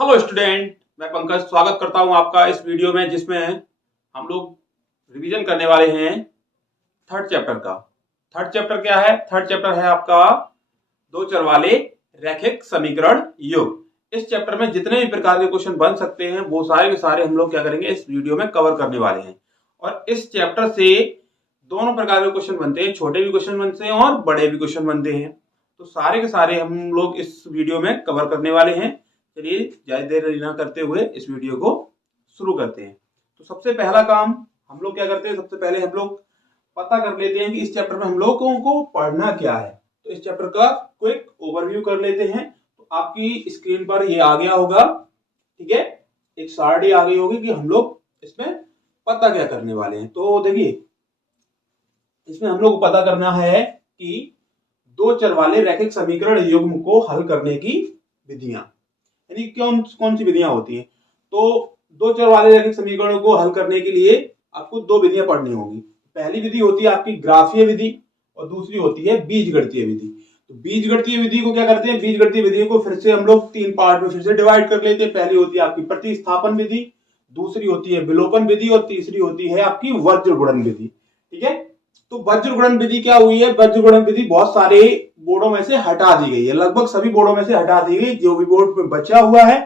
Hello student, मैं पंकज स्वागत करता हूं आपका इस वीडियो में जिसमें हम लोग रिवीजन करने वाले हैं थर्ड चैप्टर का। थर्ड चैप्टर क्या है? थर्ड चैप्टर है आपका दो चर वाले रैखिक समीकरण योग। इस चैप्टर में जितने भी प्रकार के क्वेश्चन बन सकते हैं वो सारे के सारे हम लोग क्या करेंगे इस वीडियो में कवर करने वाले हैं। और इस चैप्टर से दोनों प्रकार के क्वेश्चन बनते हैं, छोटे भी क्वेश्चन बनते हैं और बड़े भी क्वेश्चन बनते हैं। तो सारे के सारे हम लोग इस वीडियो में कवर करने वाले हैं। चलिए ज्यादा देर न करते हुए इस वीडियो को शुरू करते हैं। तो सबसे पहला काम हम लोग क्या करते हैं, सबसे पहले हम लोग पता कर लेते हैं कि इस चैप्टर में हम लोगों को पढ़ना क्या है। तो इस चैप्टर का क्विक ओवरव्यू कर लेते हैं। तो आपकी स्क्रीन पर ये आ गया होगा, ठीक है, एक सारणी आ गई होगी कि हम लोग इसमें पता क्या करने वाले हैं। तो देखिए इसमें हम लोग को पता करना है कि दो चर वाले रैखिक समीकरण युग्म को हल करने की विधियां, यानी कौन सी विधियां होती हैं। तो दो चर वाले रैखिक समीकरणों को हल करने के लिए आपको दो विधियां पढ़नी होगी। पहली विधि होती है आपकी ग्राफीय विधि और दूसरी होती है बीजगणितीय विधि। तो बीजगणितीय विधि को क्या करते हैं, बीजगणितीय विधि को फिर से हम लोग तीन पार्ट में फिर से डिवाइड कर लेते हैं। पहली होती है आपकी प्रतिस्थापन विधि, दूसरी होती है विलोपन विधि और तीसरी होती है आपकी वज्र गुणन विधि। ठीक है, तो वज्र गुणन विधि क्या हुई है? वज्र गुणन विधि बहुत सारे बोर्डों में से हटा दी गई है, लगभग सभी बोर्डों में से हटा दी गई। जो भी बोर्ड में बचा हुआ है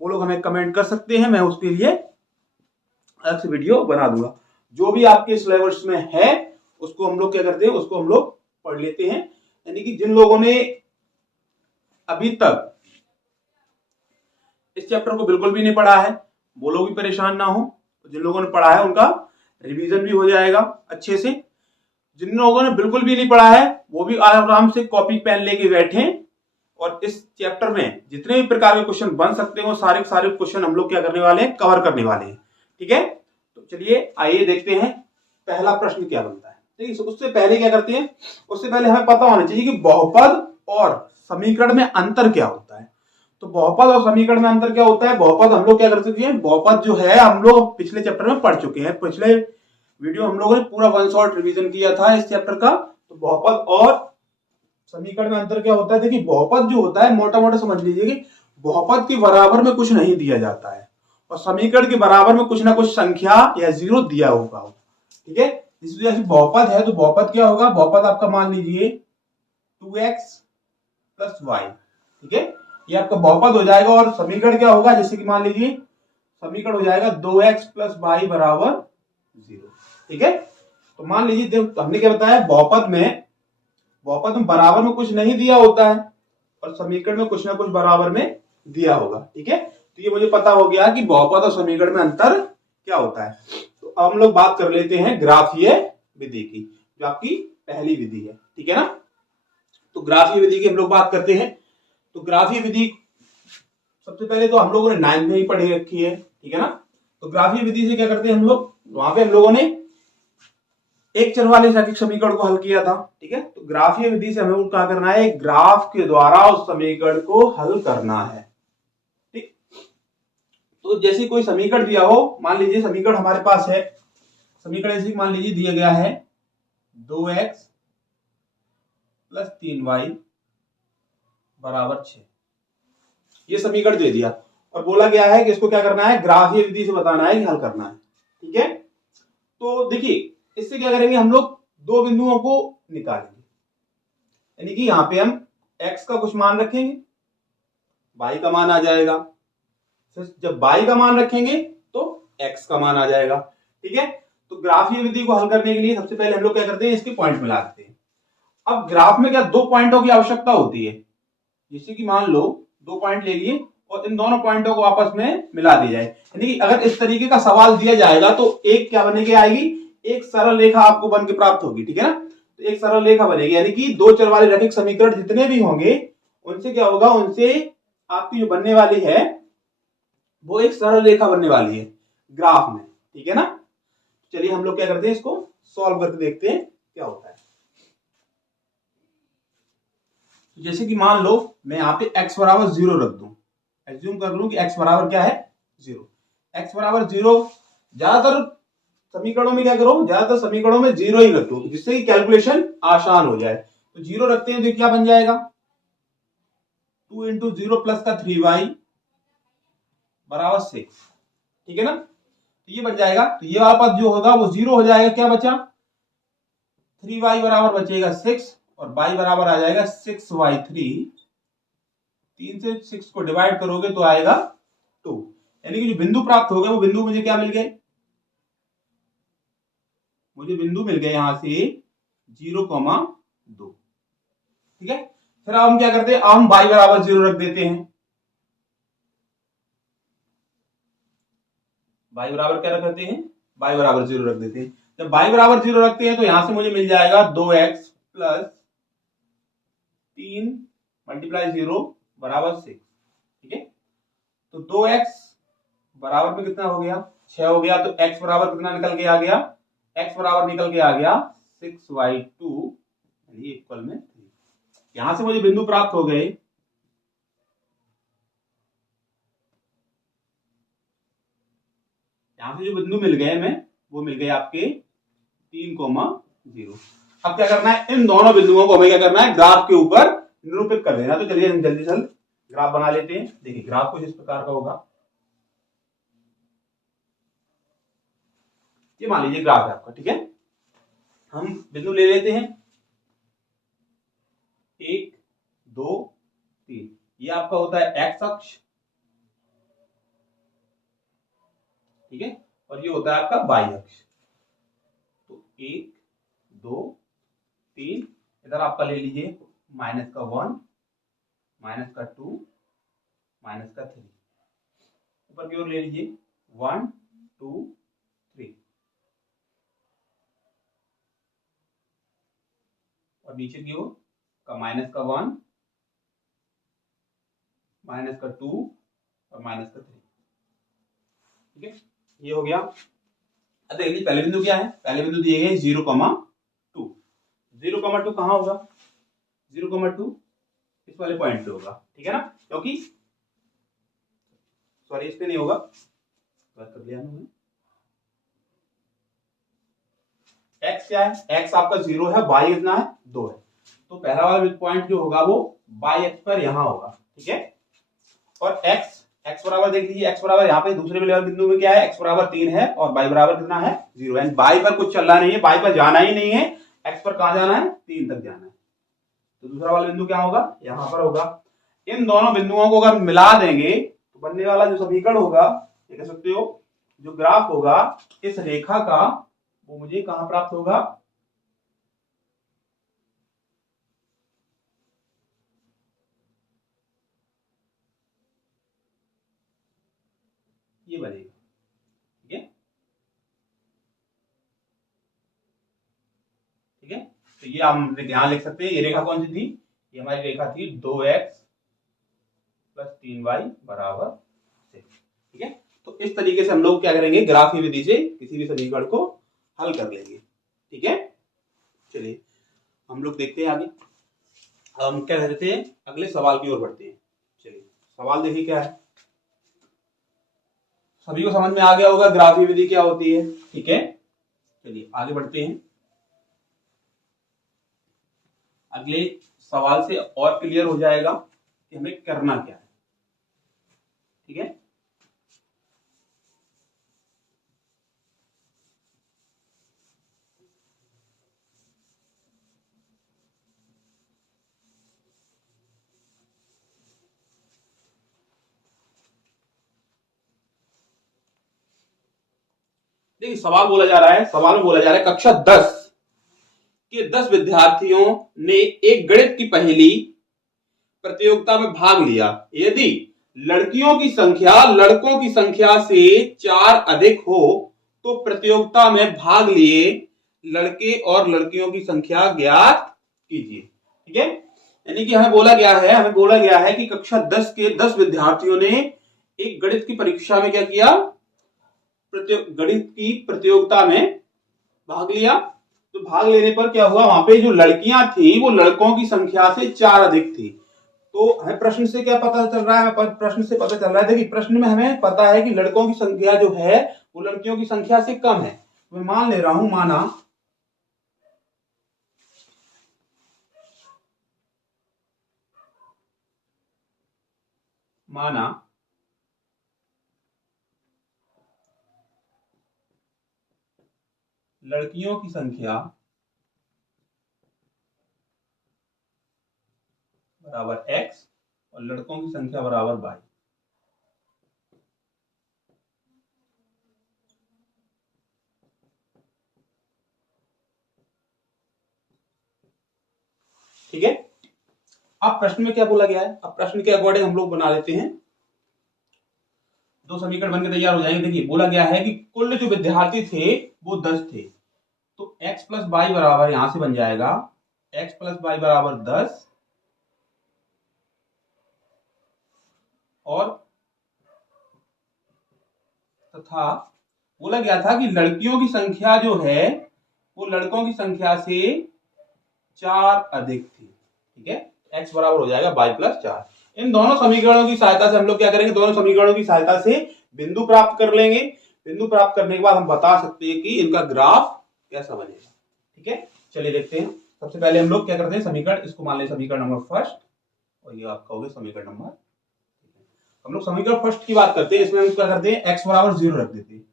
वो लोग हमें कमेंट कर सकते हैं, मैं उसके लिए अलग से वीडियो बना दूंगा। जो भी आपके सिलेबस में है उसको हम लोग क्या करते हैं, उसको हम लोग पढ़ लेते हैं। यानी कि जिन लोगों ने अभी तक इस चैप्टर को बिल्कुल भी नहीं पढ़ा है वो लोग भी परेशान ना हो। जिन लोगों ने पढ़ा है उनका रिवीजन भी हो जाएगा अच्छे से। जिन लोगों ने बिल्कुल भी नहीं पढ़ा है वो भी आराम से कॉपी पेन लेके बैठे और इस चैप्टर में जितने भी प्रकार के क्वेश्चन बन सकते हैं वो सारे सारे क्वेश्चन हम लोग क्या करने वाले हैं, कवर करने वाले हैं। ठीक है, तो चलिए आइए देखते हैं पहला प्रश्न क्या बनता है। ठीक है, उससे पहले क्या करते हैं, उससे पहले हमें पता होना चाहिए कि बहुपद और समीकरण में अंतर क्या होता है। तो बहुपद और समीकरण में अंतर क्या होता है? बहुपद हम लोग क्या कर सकते हैं, बहुपद जो है हम लोग पिछले चैप्टर में पढ़ चुके हैं। पिछले वीडियो हम लोगों ने पूरा वन शॉट रिवीजन किया था इस चैप्टर का। तो बहुपद और समीकरण में अंतर क्या होता है? देखिए बहुपद जो होता है मोटा मोटा समझ लीजिए कि बहुपद के बराबर में कुछ नहीं दिया जाता है और समीकरण के बराबर में कुछ ना कुछ संख्या या जीरो दिया होगा। ठीक है, इसलिए जैसे बहुपद है तो बहुपद क्या होगा, बहुपद आपका मान लीजिए 2x + y। ठीक है, ये आपका बहुपद हो जाएगा। और समीकरण क्या होगा, जैसे कि मान लीजिए समीकरण हो जाएगा 2x + y = 0। ठीक है, तो मान लीजिए हमने क्या बताया, बहुपद में बराबर में कुछ नहीं दिया होता है और समीकरण में कुछ ना कुछ बराबर में दिया होगा। ठीक है, तो ये मुझे पता हो गया कि बहुपद और समीकरण में अंतर क्या होता है। तो अब हम लोग बात कर लेते हैं ग्राफीय विधि की, जो आपकी पहली विधि है। ठीक है ना, तो ग्राफीय विधि की हम लोग बात करते हैं। तो ग्राफीय विधि सबसे पहले तो हम लोगों ने 9th में ही पढ़ी रखी है। ठीक है ना, तो ग्राफीय विधि से क्या करते हैं हम लोग, वहां पे हम लोगों ने एक चर वाले रैखिक समीकरण को हल किया था। ठीक है, तो ग्राफीय विधि से हमें क्या करना है, ग्राफ के द्वारा उस समीकरण को हल करना है। ठीक, तो जैसे कोई समीकरण दिया हो, मान लीजिए समीकरण हमारे पास है, समीकरण ऐसे मान लीजिए दिया गया है 2x + 3y = 6। ये समीकरण दे दिया और बोला गया है कि इसको क्या करना है, ग्राफीय विधि से बताना है कि हल करना है। ठीक है, तो देखिए इससे क्या करेंगे, हम लोग दो बिंदुओं को निकालेंगे। यानी कि यहां पे हम x का कुछ मान रखेंगे, y का मान आ जाएगा। फिर जब y का मान रखेंगे तो x का मान आ जाएगा। ठीक है, तो ग्राफीय विधि को हल करने के लिए सबसे पहले हम लोग क्या करते हैं, इसके पॉइंट मिला देते हैं। अब ग्राफ में क्या दो पॉइंटों की आवश्यकता होती है। जैसे कि मान लो दो पॉइंट ले लिए और इन दोनों पॉइंटों को आपस में मिला दिया जाए। यानी कि अगर इस तरीके का सवाल दिया जाएगा तो एक क्या बने के आएगी, एक सरल रेखा आपको बन के प्राप्त होगी। ठीक है ना, तो एक सरल रेखा बनेगी। यानी कि दो चर वाले रैखिक समीकरण जितने भी होंगे उनसे क्या होगा, उनसे आपकी जो बनने वाली है वो एक सरल रेखा बनने वाली है ग्राफ में। ठीक है ना, चलिए हम लोग क्या करते हैं, इसको सॉल्व करके देखते हैं क्या होता है। जैसे कि मान लो मैं यहाँ पे x = 0 रख दूं, एज्यूम कर लूं कि x बराबर क्या है 0। x = 0 ज्यादातर समीकरणों में क्या करो, ज्यादातर समीकरणों में 0 ही रखो जिससे कि कैलकुलेशन आसान हो जाए। तो 0 रखते हैं तो क्या बन जाएगा, 2 × 0 + 3y बराबर 6, ठीक है ना। तो ये बन जाएगा, तो ये वाला पद जो होगा वो 0 हो जाएगा, क्या बचा 3y बराबर बचेगा 6 और y बराबर आ जाएगा 6y3। 3 से 6 को डिवाइड करोगे तो आएगा 2, यानी कि जो बिंदु प्राप्त हो गए वो बिंदु मुझे क्या मिल गए, मुझे बिंदु मिल गए यहां से 0,2, ठीक है। फिर अब हम क्या करते हैं, हम y बराबर 0 रख देते हैं। y बराबर क्या रख देते हैं, y बराबर 0 रख देते हैं। जब y बराबर 0 रखते हैं तो यहां से मुझे मिल जाएगा 2x प्लस 3 मल्टीप्लाई 0 बराबर 6, ठीक है। तो 2x बराबर में कितना हो गया 6 हो गया, तो x बराबर कितना निकल के आ गया, x बराबर निकल के आ गया 6y2 इक्वल में 3। यहां से मुझे बिंदु प्राप्त हो गए, यहां से जो बिंदु मिल गए हमें वो मिल गए आपके 3,0। अब क्या करना है, इन दोनों बिंदुओं को हमें क्या करना है, ग्राफ के ऊपर निरूपित कर देना। तो चलिए हम जल्दी जल्दी ग्राफ बना लेते हैं। देखिए ग्राफ कुछ इस प्रकार का होगा, ये मान लीजिए ग्राफ है आपका, ठीक है। हम बिंदु ले लेते हैं 1 2 3, ये आपका होता है एक्स अक्ष, ठीक है, और ये होता है आपका वाई अक्ष। तो 1 2 3, इधर आपका ले लीजिए -1 -2 -3, ऊपर की ओर ले लीजिए 1 2 3 और नीचे की ओर का -1 -2 और -3, ठीक है। ये हो गया। अब देखिए पहले बिंदु क्या है, पहले बिंदु दिए गए 0,2। 0,2 कहां होगा, 0,2 इस वाले पॉइंट पे होगा, ठीक है ना, क्योंकि सॉरी इस पे नहीं होगा, बात कर लिया हमने। x क्या है, x आपका 0 है, y कितना है 2 है, तो पहला वाला पॉइंट जो होगा वो y अक्ष पर यहां होगा, ठीक है। और x बराबर देख लीजिए, x बराबर यहाँ पे दूसरे बिंदु में क्या है, x बराबर 3 है और y बराबर कितना है 0, यानी y पर कुछ चलना नहीं है, y पर जाना ही नहीं है, x पर कहां जाना है 3 तक जाना है। तो दूसरा वाला बिंदु क्या होगा, यहां पर होगा। इन दोनों बिंदुओं को अगर मिला देंगे तो बनने वाला जो समीकरण होगा, ये कह सकते हो जो ग्राफ होगा इस रेखा का, वो मुझे कहां प्राप्त होगा, ये बनेगा, ठीक है, ठीक है। तो ये हम यहां लिख सकते हैं, ये रेखा कौन सी थी, ये हमारी रेखा थी 2x प्लस 3y बराबर 6, ठीक है। तो इस तरीके से हम लोग क्या करेंगे, ग्राफ की विधि से किसी भी समीकरण को हल कर लेंगे, ठीक है। चलिए हम लोग देखते हैं आगे, हम क्या करते हैं, अगले सवाल की ओर बढ़ते हैं। चलिए सवाल देखिए क्या है, सभी को समझ में आ गया होगा ग्राफी विधि क्या होती है, ठीक है। चलिए आगे बढ़ते हैं, अगले सवाल से और क्लियर हो जाएगा कि हमें करना क्या है, ठीक है। देखिए सवाल बोला जा रहा है, सवाल में बोला जा रहा है कक्षा 10 के 10 विद्यार्थियों ने एक गणित की पहेली प्रतियोगिता में भाग लिया। यदि लड़कियों की संख्या लड़कों की संख्या से 4 अधिक हो तो प्रतियोगिता में भाग लिए लड़के और लड़कियों की संख्या ज्ञात कीजिए, ठीक है। यानी कि हमें बोला गया है कि कक्षा 10 के 10 विद्यार्थियों ने एक गणित की परीक्षा में क्या किया, गणित की प्रतियोगिता में भाग लिया। तो भाग लेने पर क्या हुआ, वहां पे जो लड़कियां थी वो लड़कों की संख्या से 4 अधिक थी। तो हमें प्रश्न से क्या पता चल रहा है, प्रश्न से पता चल रहा है, देखिए प्रश्न में हमें पता है कि लड़कों की संख्या जो है वो लड़कियों की संख्या से कम है। मैं मान ले रहा हूं, माना लड़कियों की संख्या बराबर x और लड़कों की संख्या बराबर y। ठीक है। अब प्रश्न में क्या बोला गया है, अब प्रश्न के अकॉर्डिंग हम लोग बना लेते हैं, दो समीकरण बनकर तैयार हो जाएंगे। देखिए बोला गया है कि कुल जो विद्यार्थी थे वो 10 थे, तो x प्लस वाई बराबर यहां से बन जाएगा x प्लस वाई बराबर 10 और तथा बोला गया था कि लड़कियों की संख्या जो है वो लड़कों की संख्या से 4 अधिक थी। ठीक है, x बराबर हो जाएगा y प्लस 4। इन दोनों समीकरणों की सहायता से हम लोग क्या करेंगे, दोनों समीकरणों की सहायता से बिंदु प्राप्त कर लेंगे। बिंदु प्राप्त करने के बाद हम बता सकते हैं कि इनका ग्राफ कैसा बनेगा। ठीक है, चलिए देखते हैं। सबसे पहले हम लोग क्या करते हैं, समीकरण इसको मान लें समीकरण नंबर फर्स्ट और ये आपका हो गया समीकरण नंबर। हम लोग समीकरण फर्स्ट की बात करते हैं, इसमें हम क्या करते हैं, x बराबर 0 रख देते हैं।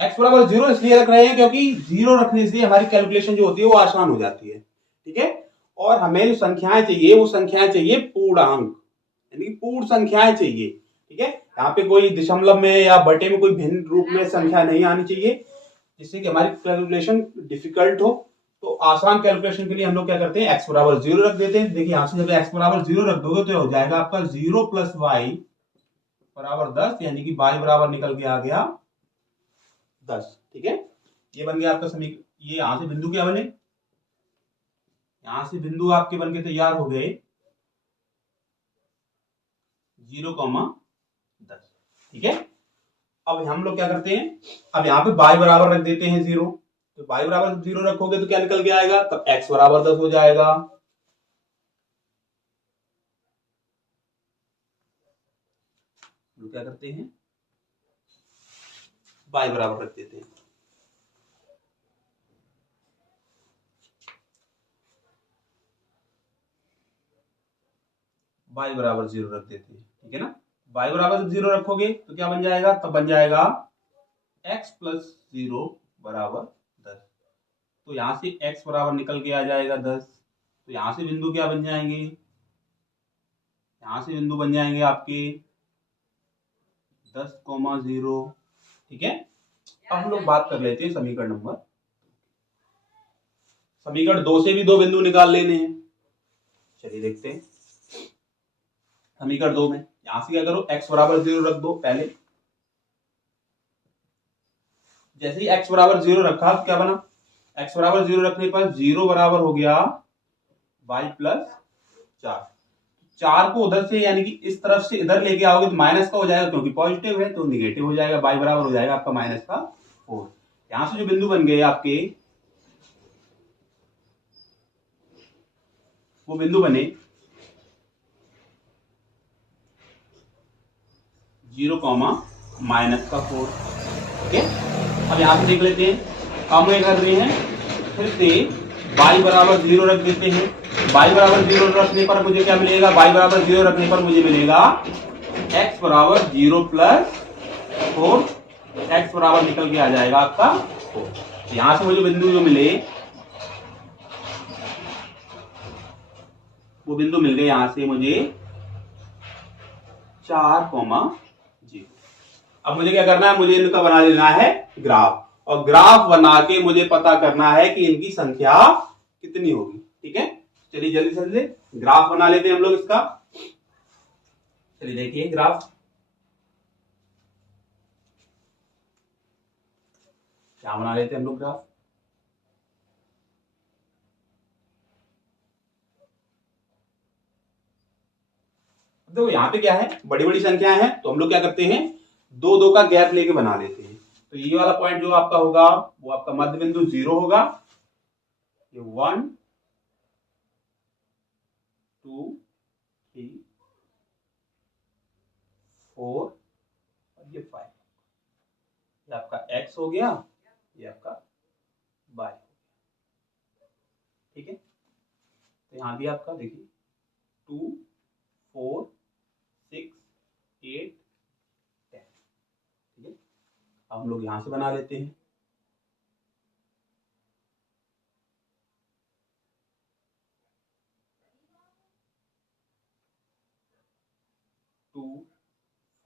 x बराबर 0 इसलिए रख रहे हैं क्योंकि 0 रखने से हमारी कैलकुलेशन जो होती है वो आसान हो जाती है। ठीक है, और हमें जो संख्याएं चाहिए वो संख्याएं चाहिए पूर्णांक, यानी पूर्ण संख्याएं चाहिए। ठीक है, यहाँ पे कोई दशमलव में या बटे में कोई भिन्न रूप में संख्या नहीं आनी चाहिए, जिससे कि हमारी कैलकुलेशन डिफिकल्ट हो। तो आसान कैलकुलेशन के लिए हम लोग क्या करते हैं, x बराबर 0 रख देते हैं। देखिए यहाँ से जब x बराबर 0 रख दोगे तो हो जाएगा आपका 0 प्लस वाई बराबर 10, यानी कि y बराबर निकल के आ गया 10। ठीक है, ये बन गया आपका समीकरण। ये यहां से बिंदु क्या बने, यहां से बिंदु आपके बन के तैयार हो गए 0,10। ठीक है, अब हम लोग क्या करते हैं, अब यहाँ पे y बराबर रख देते हैं 0। तो y बराबर 0 रखोगे तो क्या निकल के आएगा, तब x बराबर 10 हो जाएगा। क्या करते हैं, y बराबर रख देते हैं। y बराबर 0 रख देते हैं। ठीक है ना, y बराबर 0 रखोगे तो क्या बन जाएगा, तब बन जाएगा x प्लस 0 बराबर 10। तो यहां से x बराबर निकल के आ जाएगा 10। तो यहां से बिंदु क्या बन जाएंगे, यहां से बिंदु बन जाएंगे आपके 10,0। ठीक है, अब हम लोग बात कर लेते हैं समीकरण नंबर, समीकरण 2 से भी दो बिंदु निकाल लेने हैं। चलिए देखते हैं। समीकरण 2 में यहां से क्या करो, x बराबर 0 रख दो पहले। जैसे ही x बराबर 0 रखा तो क्या बना, x बराबर 0 रखने पर 0 बराबर हो गया y प्लस 4। 4 को उधर से यानी कि इस तरफ से इधर लेके आओगे तो माइनस का हो जाएगा, क्योंकि पॉजिटिव है तो निगेटिव हो जाएगा। y बराबर हो जाएगा आपका माइनस का 4। यहां से जो बिंदु बन गए आपके, वो बिंदु बने 0, माइनस का 4। ठीक है, अब यहां से देख लेते हैं, हम ये कर रहे हैं फिर से y बराबर 0 रख देते हैं। y बराबर 0 रखने पर मुझे क्या मिलेगा, y बराबर 0 रखने पर मुझे मिलेगा x बराबर 0 प्लस 4। x बराबर निकल के आ जाएगा आपका 4। यहां से मुझे बिंदु जो मिले वो बिंदु मिल गए यहां से मुझे 4,0। अब मुझे क्या करना है, मुझे इनका बना लेना है ग्राफ, और ग्राफ बना के मुझे पता करना है कि इनकी संख्या कितनी होगी। ठीक है, चलिए जल्दी से ग्राफ बना लेते हैं हम लोग इसका। चलिए देखिए ग्राफ क्या बना लेते हैं हम लोग ग्राफ। देखो यहाँ पे क्या है, बड़ी बड़ी संख्याएं हैं तो हम लोग क्या करते हैं, 2 का गैप लेके बना लेते हैं। तो ये वाला पॉइंट जो आपका होगा वो आपका मध्य बिंदु 0 होगा। ये 1 2 3 4 और ये 5। ये आपका x हो गया, ये आपका y। ठीक है, तो यहां भी आपका देखिए 2 4 6 8 10। ठीक है, अब हम लोग यहां से बना लेते हैं।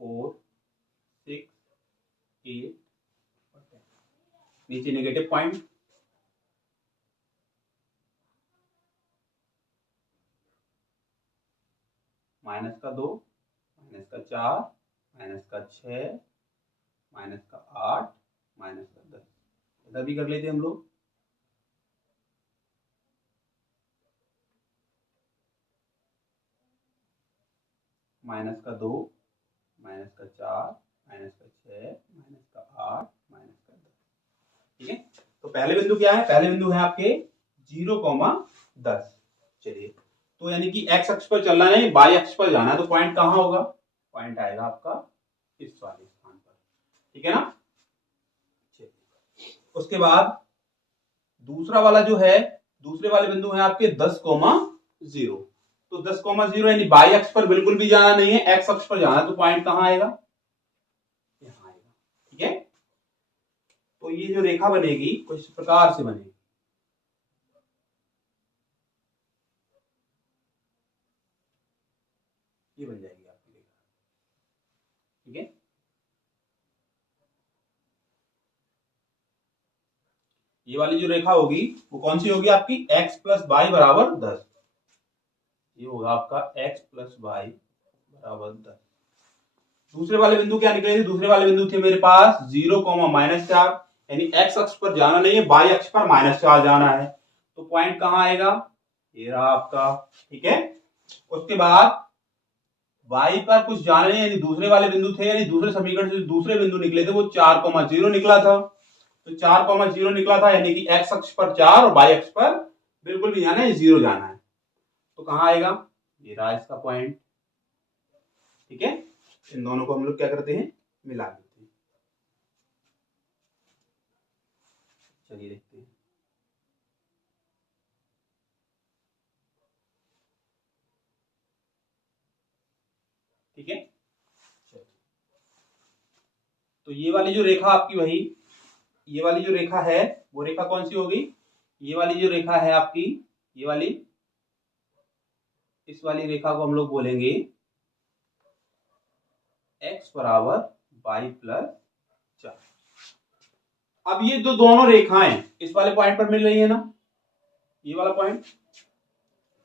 4, 6, 8, नीचे नेगेटिव पॉइंट, माइनस का 2, माइनस का 4, माइनस का 6, माइनस का 8, माइनस का 10, इधर भी कर लेते हम लोग। माइनस का 2, माइनस का 4, माइनस का 6, माइनस का 8, माइनस का 10। ठीक है, तो पहले बिंदु क्या है? पहले बिंदु है आपके 0,10। चलिए, तो यानी कि एक्स अक्ष पर चलना नहीं, वाई अक्ष पर जाना है, तो पॉइंट कहां होगा? पॉइंट आएगा आपका इस वाले स्थान पर। ठीक है ना? उसके बाद दूसरा वाला जो है, दूसरे वाले बिंदु है आपके 10,0। तो 10,0 यानी वाई अक्ष पर बिल्कुल भी जाना नहीं है, एक्स अक्ष पर जाना है, तो पॉइंट कहां आएगा? यहां आएगा। ठीक है, तो ये जो रेखा बनेगी कुछ इस प्रकार से बनेगी। ये बन जाएगी आपकी रेखा। ठीक है, ये वाली जो रेखा होगी वो कौन सी होगी आपकी? x प्लस वाई बराबर 10। ये होगा आपका x प्लस वाई बराबर 10। दूसरे वाले बिंदु क्या निकले थे? दूसरे वाले बिंदु थे मेरे पास 0,-4, यानी x अक्ष पर जाना नहीं है, y अक्ष पर -4 जाना है, तो पॉइंट कहां आएगा? ये रहा आपका। ठीक है, उसके बाद y पर कुछ जाना नहीं, यानी दूसरे वाले बिंदु थे, यानी दूसरे समीकरण से दूसरे बिंदु निकले थे वो 4,0 निकला था। तो 4,0 निकला था, यानी कि x अक्ष पर 4 और y अक्ष पर बिल्कुल भी जाना है, 0 जाना है, तो कहां आएगा? ये रहा इसका पॉइंट। ठीक है, इन दोनों को हम लोग क्या करते हैं? मिला देते हैं। चलिए देखते हैं। ठीक है, तो ये वाली जो रेखा आपकी वही, ये वाली जो रेखा है वो रेखा कौन सी होगी? ये वाली जो रेखा है आपकी, ये वाली, इस वाली रेखा को हम लोग बोलेंगे x बराबर वाई प्लस 4। अब ये जो दोनों रेखाएं इस वाले पॉइंट पर मिल रही है ना, ये वाला पॉइंट,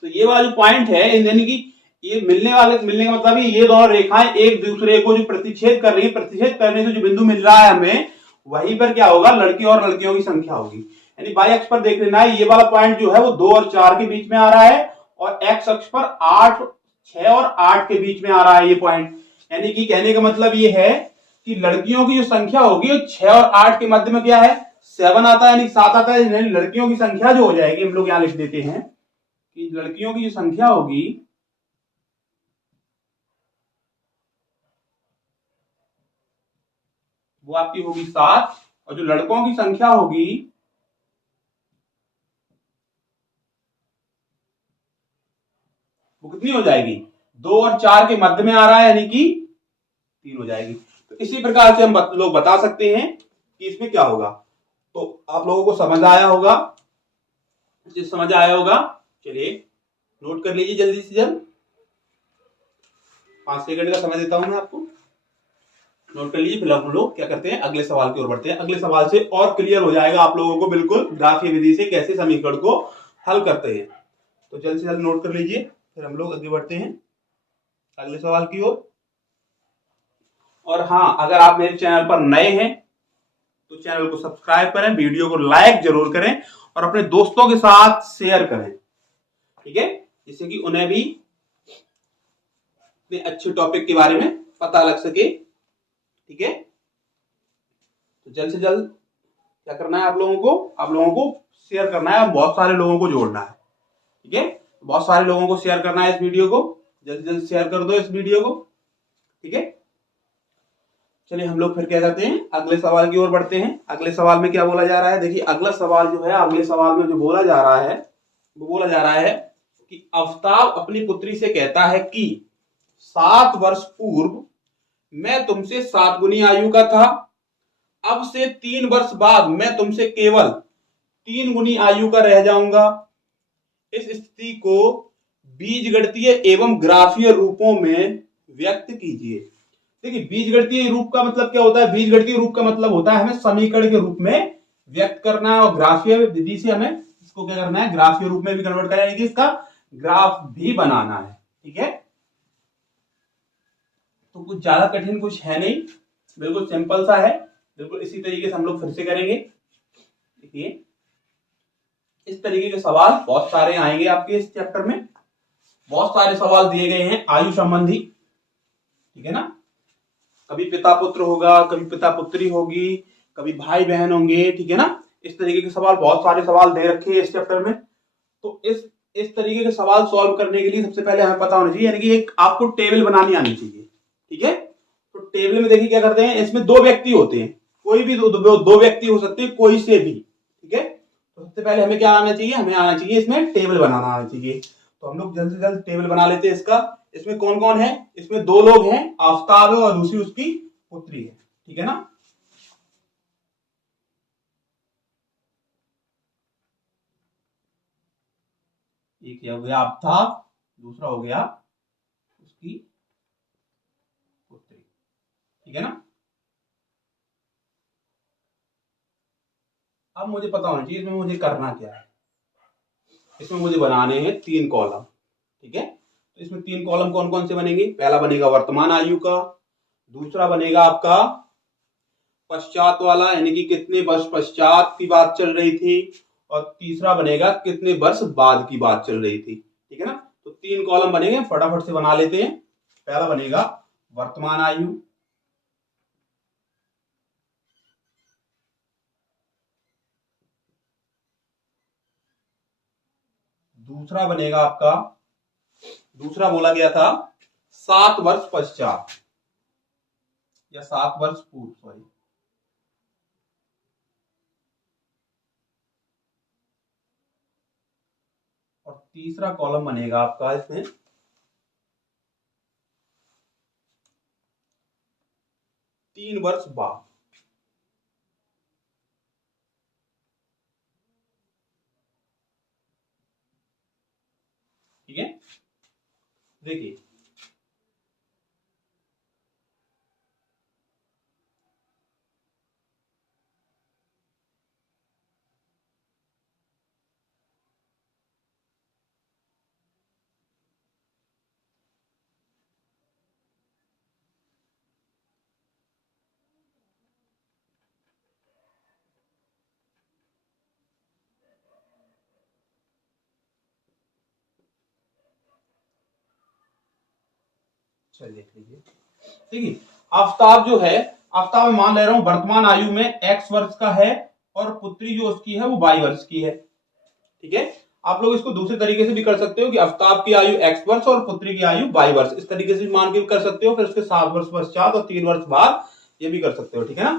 तो ये वाला जो पॉइंट है यानी कि ये मिलने का मतलब ये दोनों रेखाएं एक दूसरे को जो प्रतिच्छेद कर रही है, प्रतिच्छेद करने से जो बिंदु मिल रहा है हमें, वहीं पर क्या होगा? लड़के और लड़कियों की संख्या होगी। यानी वाई अक्ष पर देख लेना है, ये वाला पॉइंट जो है वो 2 और 4 के बीच में आ रहा है, और एक्स अक्ष पर 6 और 8 के बीच में आ रहा है ये पॉइंट। यानी कि कहने का मतलब ये है कि लड़कियों की जो संख्या होगी वो 6 और 8 के मध्य में क्या है? 7 आता है, यानी 7 आता है। यानी लड़कियों की संख्या जो हो जाएगी, हम लोग यहां लिख देते हैं कि लड़कियों की जो संख्या होगी वो आपकी होगी 7, और जो लड़कों की संख्या होगी वो कितनी हो जाएगी? 2 और 4 के मध्य में आ रहा है, यानी कि 3 हो जाएगी। तो इसी प्रकार से हम लोग बता सकते हैं कि इसमें क्या होगा। तो आप लोगों को समझ आया होगा, जिस समझ आया होगा चलिए नोट कर लीजिए जल्दी से जल्द। 5 सेकंड का समय देता हूं मैं आपको, नोट कर लीजिए। फिर हम लोग क्या करते हैं? अगले सवाल की ओर बढ़ते हैं। अगले सवाल से और क्लियर हो जाएगा आप लोगों को बिल्कुल ग्राफीय विधि से कैसे समीकरण को हल करते हैं। तो जल्द से जल्द नोट कर लीजिए, फिर हम लोग आगे बढ़ते हैं अगले सवाल की ओर। और हाँ, अगर आप मेरे चैनल पर नए हैं तो चैनल को सब्सक्राइब करें, वीडियो को लाइक जरूर करें और अपने दोस्तों के साथ शेयर करें। ठीक है, जिससे कि उन्हें भी इतने अच्छे टॉपिक के बारे में पता लग सके। ठीक है, तो जल्द से जल्द क्या करना है आप लोगों को शेयर करना है और बहुत सारे लोगों को जोड़ना है। ठीक है, बहुत सारे लोगों को शेयर करना है इस वीडियो को, जल्द से जल्द शेयर कर दो इस वीडियो को। ठीक है, चलिए हम लोग फिर क्या करते हैं? अगले सवाल की ओर बढ़ते हैं। अगले सवाल में क्या बोला जा रहा है? देखिए अगला सवाल जो है, अगले सवाल में जो बोला जा रहा है वो बोला जा रहा है कि आफ्ताब अपनी पुत्री से कहता है कि 7 वर्ष पूर्व मैं तुमसे 7 गुनी आयु का था, अब से 3 वर्ष बाद मैं तुमसे केवल 3 गुनी आयु का रह जाऊंगा। इस स्थिति को बीजगणितीय एवं ग्राफीय रूपों में व्यक्त कीजिए। देखिए बीजगणितीय रूप का मतलब क्या होता है, बीजगणितीय रूप का मतलब होता है हमें समीकरण के रूप में व्यक्त करना है और ग्राफीय विधि से हमें इसको क्या करना है, ग्राफीय रूप में भी कन्वर्ट करना है, यानी कि इसका ग्राफ भी बनाना है। ठीक है, तो कुछ ज्यादा कठिन कुछ है नहीं, बिल्कुल सिंपल सा है। बिल्कुल इसी तरीके से हम लोग फिर से करेंगे। देखिए इस तरीके के सवाल बहुत सारे आएंगे आपके इस चैप्टर में, बहुत सारे सवाल दिए गए हैं आयु संबंधी। ठीक है ना, कभी पिता पुत्र होगा, कभी पिता पुत्री होगी, कभी भाई बहन होंगे। ठीक है ना, इस तरीके के सवाल, बहुत सारे सवाल दे रखे हैं इस चैप्टर में। तो इस तरीके के सवाल सॉल्व करने के लिए सबसे पहले हमें पता होना चाहिए, यानी कि एक आपको टेबल बनानी आनी चाहिए। ठीक है, तो टेबल में देखिए क्या करते हैं, इसमें दो व्यक्ति होते हैं, कोई भी दो व्यक्ति हो सकते हैं कोई से भी। ठीक है, तो सबसे पहले हमें क्या आना चाहिए, हमें आना चाहिए इसमें टेबल बनाना आना चाहिए। तो हम लोग जल्द से जल्द टेबल बना लेते हैं इसका। इसमें कौन कौन है, इसमें दो लोग हैं, आफ्ताब है और दूसरी उसकी पुत्री है। ठीक है ना, एक हो गया आफ्ताब, दूसरा हो गया उसकी पुत्री। ठीक है ना, अब मुझे पता होना चाहिए इसमें मुझे करना क्या है। इसमें मुझे बनाने हैं 3 कॉलम। ठीक है, तो इसमें 3 कॉलम कौन कौन से बनेंगे, पहला बनेगा वर्तमान आयु का, दूसरा बनेगा आपका पश्चात वाला, यानी कि कितने वर्ष पश्चात की बात चल रही थी, और तीसरा बनेगा कितने वर्ष बाद की बात चल रही थी। ठीक है ना, तो 3 कॉलम बनेंगे, फटाफट से बना लेते हैं। पहला बनेगा वर्तमान आयु, दूसरा बनेगा आपका, दूसरा बोला गया था 7 वर्ष पश्चात या 7 वर्ष पूर्व, सॉरी, और तीसरा कॉलम बनेगा आपका इसमें 3 वर्ष बाद। ठीक है, देखिए चलिए देख लीजिए। देखिए आफ्ताब जो है, आफ्ताब मान ले रहा हूं वर्तमान आयु में x वर्ष का है और पुत्री जो उसकी है वो y वर्ष की है। ठीक है, आप लोग इसको दूसरे तरीके से भी कर सकते हो कि आफ्ताब की आयु x वर्ष और पुत्री की आयु y वर्ष, इस तरीके से भी मान के भी कर सकते हो, फिर उसके 7 वर्ष पश्चात और 3 वर्ष बाद ये भी कर सकते हो। ठीक है ना,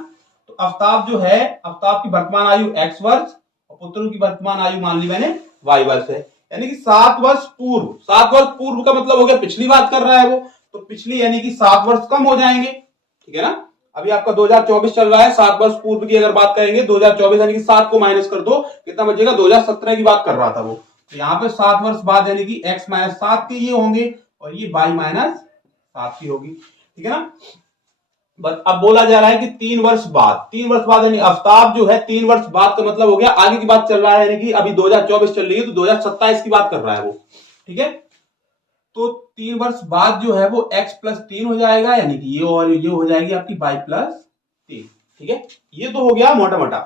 तो आफ्ताब जो है, आफ्ताब की वर्तमान आयु x वर्ष और पुत्र की वर्तमान आयु मान ली मैंने y वर्ष है, यानी कि 7 वर्ष पूर्व। 7 वर्ष पूर्व का मतलब हो गया पिछली बात कर रहा है वो, तो पिछली यानी कि 7 वर्ष कम हो जाएंगे। ठीक है ना, अभी आपका 2024 चल रहा है, 7 वर्ष पूर्व की अगर बात करेंगे 2024 यानी कि 7 को माइनस कर दो, कितना बचेगा, 2017 की बात कर रहा था वो, तो यहाँ पे 7 वर्ष बाद यानी कि x माइनस 7 के ये होंगे और ये y माइनस 7 की होगी। ठीक है ना, बस अब बोला जा रहा है कि 3 वर्ष बाद, 3 वर्ष बाद यानी आफ्ताब जो है 3 वर्ष बाद का मतलब हो गया आगे की बात चल रहा है, यानी कि अभी 2024 चल रही है तो 2027 की बात कर रहा है वो। ठीक है, तो 3 वर्ष बाद जो है वो x प्लस 3 हो जाएगा, यानी कि ये और ये हो जाएगी आपकी y प्लस 3। ठीक है, ये तो हो गया मोटा मोटा,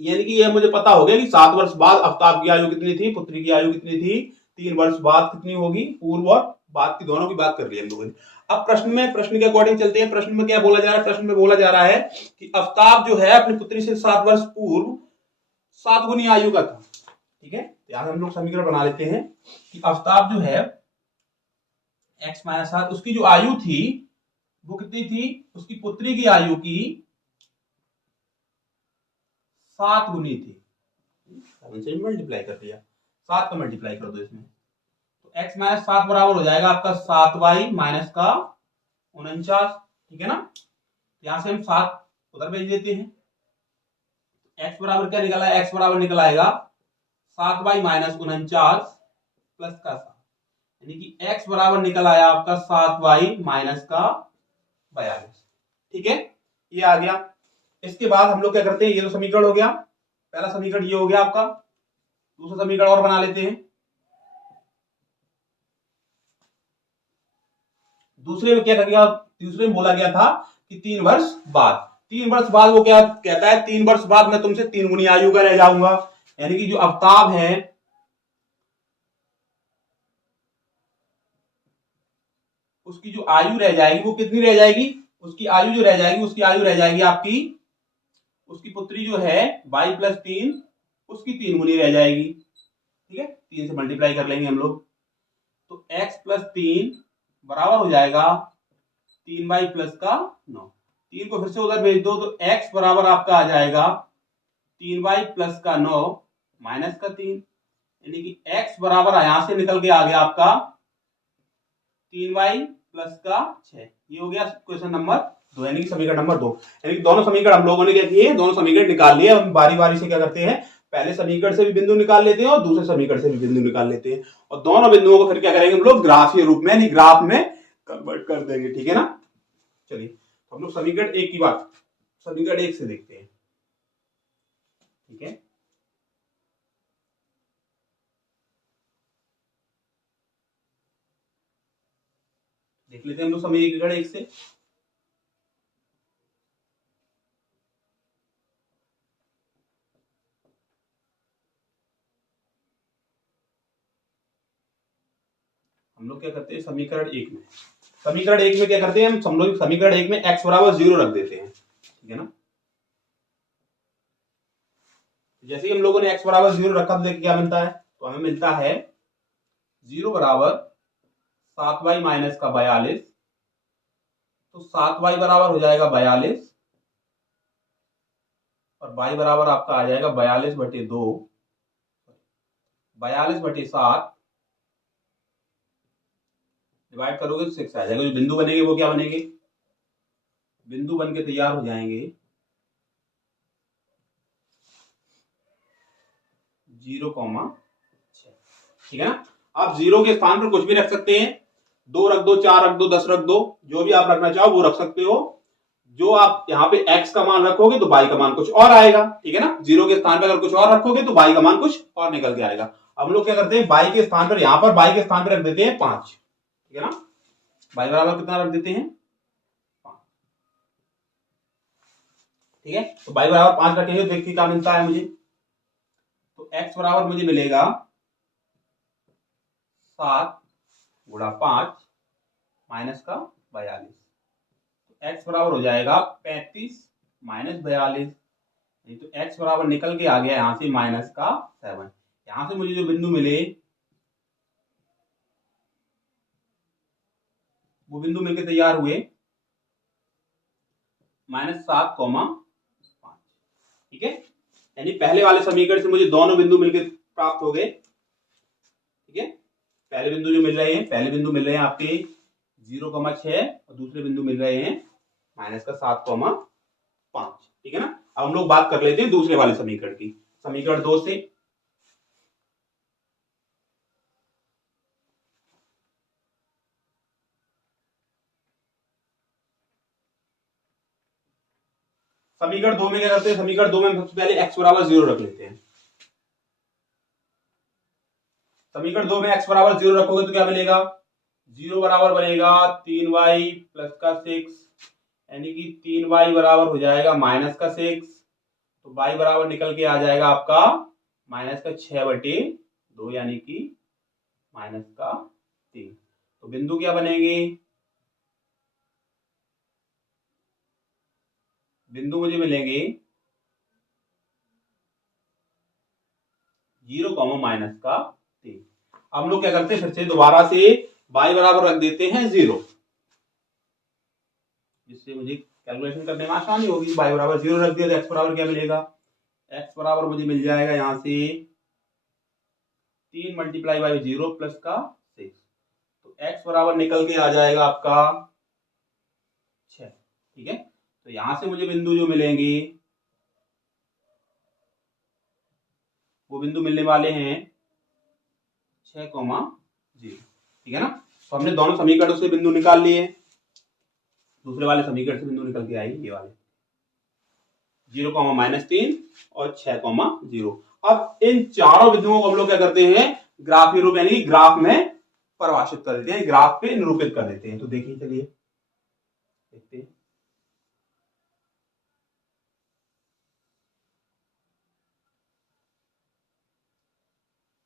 यानी कि ये मुझे पता हो गया कि 7 वर्ष बाद आफ्ताब की आयु कितनी थी, पुत्री की आयु कितनी थी, 3 वर्ष बाद कितनी होगी, पूर्व और बाद की दोनों की बात कर ली हम लोगों ने। अब प्रश्न के अकॉर्डिंग चलते हैं। प्रश्न में क्या बोला जा रहा है, प्रश्न में बोला जा रहा है कि आफ्ताब जो है अपनी पुत्री से 7 वर्ष पूर्व 7 गुनी आयु का था। ठीक है, यहां हम लोग समीकरण बना लेते हैं कि आफ्ताब जो है x माइनस 7, उसकी जो आयु थी वो कितनी थी, उसकी पुत्री की आयु की 7 गुनी थी, मल्टीप्लाई कर दिया, 7 का मल्टीप्लाई कर दो इसमें, तो x माइनस 7 बराबर हो जाएगा आपका 7y माइनस का 49। ठीक है ना, यहां से हम 7 उधर भेज देते हैं, x बराबर क्या निकला है, x बराबर निकल आएगा 7y माइनस 49 प्लस का 7, यानी कि x बराबर निकल आया आपका 7y माइनस का 42। ठीक है, ये आ गया। इसके बाद हम लोग क्या करते हैं, ये तो समीकरण हो गया, पहला समीकरण ये हो गया आपका। दूसरा समीकरण और बना लेते हैं। दूसरे में क्या कर गया, दूसरे में बोला गया था कि 3 वर्ष बाद, 3 वर्ष बाद वो क्या कहता है, 3 वर्ष बाद मैं तुमसे 3 गुनी आयु का रह जाऊंगा। यानी कि जो अवताप है, उसकी जो आयु रह जाएगी वो कितनी रह जाएगी, उसकी आयु जो रह जाएगी, उसकी आयु रह जाएगी आपकी, उसकी पुत्री जो है y + 3, उसकी 3 गुनी रह जाएगी। ठीक है, 3 से मल्टीप्लाई कर लेंगे हम लोग, तो x + 3 बराबर हो जाएगा 3y + 9। 3 को फिर से उधर भेज दो, तो x बराबर आपका आ जाएगा 3y + 9 - 3, यानी कि x बराबर यहां से निकल के आ गया आपका 3y + 6। ये हो गया क्वेश्चन नंबर 2, यानी कि समीकरण नंबर 2। यानी कि दोनों समीकरण हम लोगों ने क्या किए, दोनों समीकरण निकाल लिए। हम बारी बारी से क्या करते हैं, पहले समीकरण से भी बिंदु निकाल लेते हैं और दूसरे समीकरण से भी बिंदु निकाल लेते हैं, और दोनों बिंदुओं को फिर क्या करेंगे हम लोग, ग्राफीय रूप में, यानी ग्राफ में कन्वर्ट कर देंगे। ठीक है ना। चलिए हम लोग समीकरण 1 की बात, समीकरण 1 से देखते हैं। ठीक है, देख लेते हैं हम लोग समीकरण 1 से। हम लोग क्या करते हैं समीकरण 1 में, समीकरण 1 में क्या करते हैं हम लोग समीकरण 1 में x बराबर 0 रख देते हैं। ठीक है ना। जैसे ही हम लोगों ने x बराबर 0 रखा तो देखिए क्या मिलता है, तो हमें मिलता है 0 बराबर 7y - 42, तो 7y बराबर हो जाएगा 42, और y बराबर आपका आ जाएगा 42/2, 42/7 डिवाइड करोगे तो 6 आ जाएगा। जो बिंदु बनेंगे वो क्या बनेंगे, बिंदु बन के तैयार हो जाएंगे 0,6। ठीक है ना। आप 0 के स्थान पर कुछ भी रख सकते हैं, 2 रख दो, 4 रख दो, 10 रख दो, जो भी आप रखना चाहो वो रख सकते हो। जो आप यहाँ पे x का मान रखोगे तो y का मान कुछ और आएगा। ठीक है ना। 0 के स्थान पर अगर कुछ और रखोगे तो y का मान कुछ और निकल के आएगा। हम लोग क्या करते हैं, y के स्थान पर, यहाँ पर y के स्थान पर रख देते हैं 5। ठीक है ना। y बराबर कितना रख देते हैं, 5। ठीक है, तो y बराबर 5 रखेंगे तो देखिए क्या मिलता है मुझे, तो x बराबर मुझे मिलेगा 7 गुणा 5 - 42, x बराबर हो जाएगा 35 - 42। तो x बराबर निकल के आ गया यहां से -7। यहां से मुझे जो बिंदु मिले वो बिंदु मिलकर तैयार हुए -7,5। ठीक है, यानी पहले वाले समीकरण से मुझे दोनों बिंदु मिलकर प्राप्त हो गए। ठीक है, पहले बिंदु जो मिल रहे हैं, पहले बिंदु मिल रहे हैं आपके 0,6 और दूसरे बिंदु मिल रहे हैं -7,5। ठीक है ना। अब हम लोग बात कर लेते हैं दूसरे वाले समीकरण की, समीकरण 2 से। समीकरण 2 में क्या करते हैं, समीकरण 2 में सबसे पहले x बराबर 0 रख लेते हैं। समीकरण 2 में x बराबर 0 रखोगे तो क्या बनेगा, 0 बराबर बनेगा 3y + 6, यानी कि 3y बराबर हो जाएगा -6, तो y बराबर निकल के आ जाएगा आपका -6/2, यानी कि -3। तो बिंदु क्या बनेंगे, बिंदु मुझे मिलेंगे 0, -3। हम लोग क्या करते हैं, फिर से दोबारा से y बराबर रख देते हैं 0, जिससे मुझे कैलकुलेशन करने में आसानी होगी। y बराबर 0 रख दिया तो x बराबर क्या मिलेगा, x बराबर मुझे मिल जाएगा यहां से 3 × 0 + 6, तो x बराबर निकल के आ जाएगा आपका 6। ठीक है, तो यहां से मुझे बिंदु जो मिलेंगे वो बिंदु मिलने वाले हैं 6,0। ठीक है ना। तो हमने दोनों समीकरणों से बिंदु निकाल लिए। दूसरे वाले समीकरण से बिंदु निकल के आएगी ये वाले 0,-3 और 6,0। अब इन चारों बिंदुओं को हम लोग क्या करते हैं, ग्राफ के रूप यानी ग्राफ में परिभाषित कर देते हैं, ग्राफ पे निरूपित कर देते हैं। तो देखिए, चलिए देखते हैं।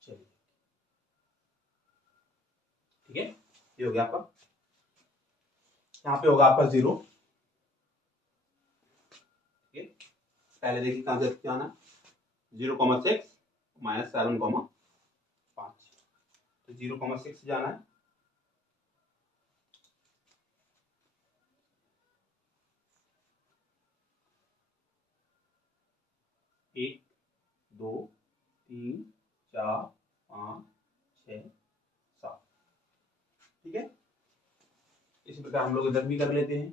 चलिए, ठीक है, ये हो गया आपका। यहाँ पे होगा आपका 0। ठीक है, पहले देखिए कहां से जाना, 0,6 -7,5। तो 0,6 जाना है, 1 2 3 4 5 6 7। ठीक है, इसी प्रकार हम लोग इधर भी कर लेते हैं,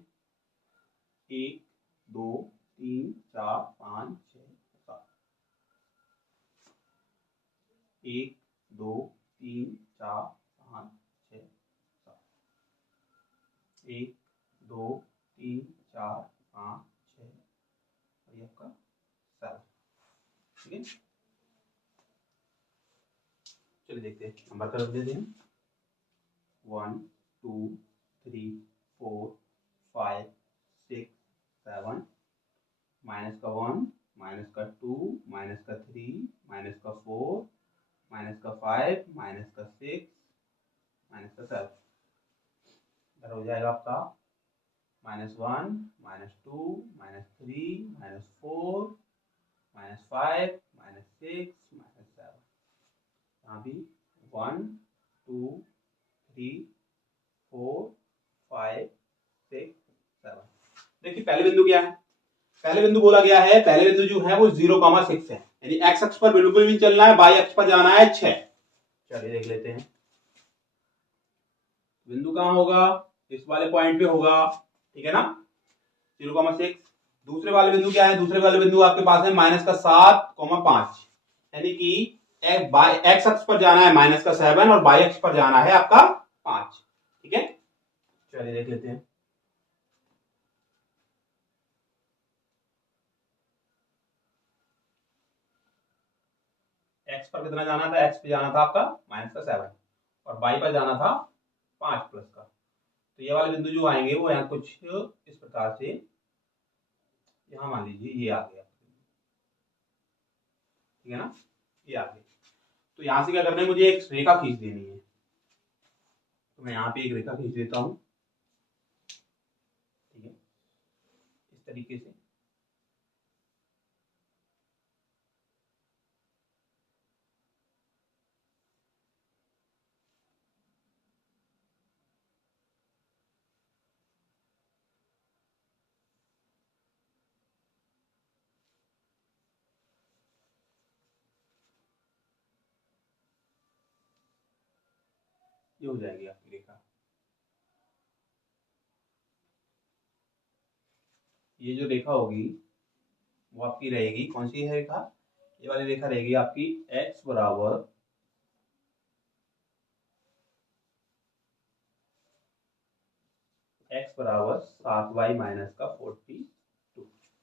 1 2 3 4 5 6 7। 1 2 3 4 5 6 7। 1 2 3 4 5 6 और ये आपका 7। ठीक है, चलिए देखते हैं, नंबर तरफ दे दें, 1 2 3 4 5 6 7, माइनस का 1 माइनस का 2 माइनस का 3 माइनस का 4 माइनस का 5 माइनस का 6 माइनस का 7। इधर हो जाएगा आपका -1 -2 -3 -4 -5 -6 -7। यहाँ भी 1 2 3 4 5 6 7। देखिए पहले बिंदु क्या है, पहले बिंदु बोला गया है, पहले बिंदु जो है वो 0,6 है, यानी एक्स अक्ष पर बिल्कुल भी चलना है, वाई अक्ष पर जाना है 6। चलिए देख लेते हैं, बिंदु कहां होगा, इस वाले पॉइंट पे होगा। ठीक है ना, 0,6। दूसरे वाले बिंदु क्या है, दूसरे वाले बिंदु आपके पास है -7,5, यानी कि एक्स अक्ष पर जाना है -7 और वाई अक्ष पर जाना है आपका 5। ठीक है, चलिए देख लेते हैं, एक्स पर कितना जाना था, एक्स पे जाना था आपका -7 और वाई पर जाना था 5 प्लस का। तो ये वाले बिंदु जो आएंगे वो यहाँ कुछ इस प्रकार से, यहाँ मान लीजिए ये आ गया। ठीक है ना, ये आ गया। तो यहां से क्या करना है, मुझे एक रेखा खींच देनी है। तो मैं यहाँ पे एक रेखा खींच देता हूं। ठीक है, इस तरीके से। ये हो जाएगी आपकी रेखा। ये जो रेखा होगी वो आपकी रहेगी, कौन सी है रेखा, ये वाली रेखा रहेगी आपकी x बराबर -7y का 42।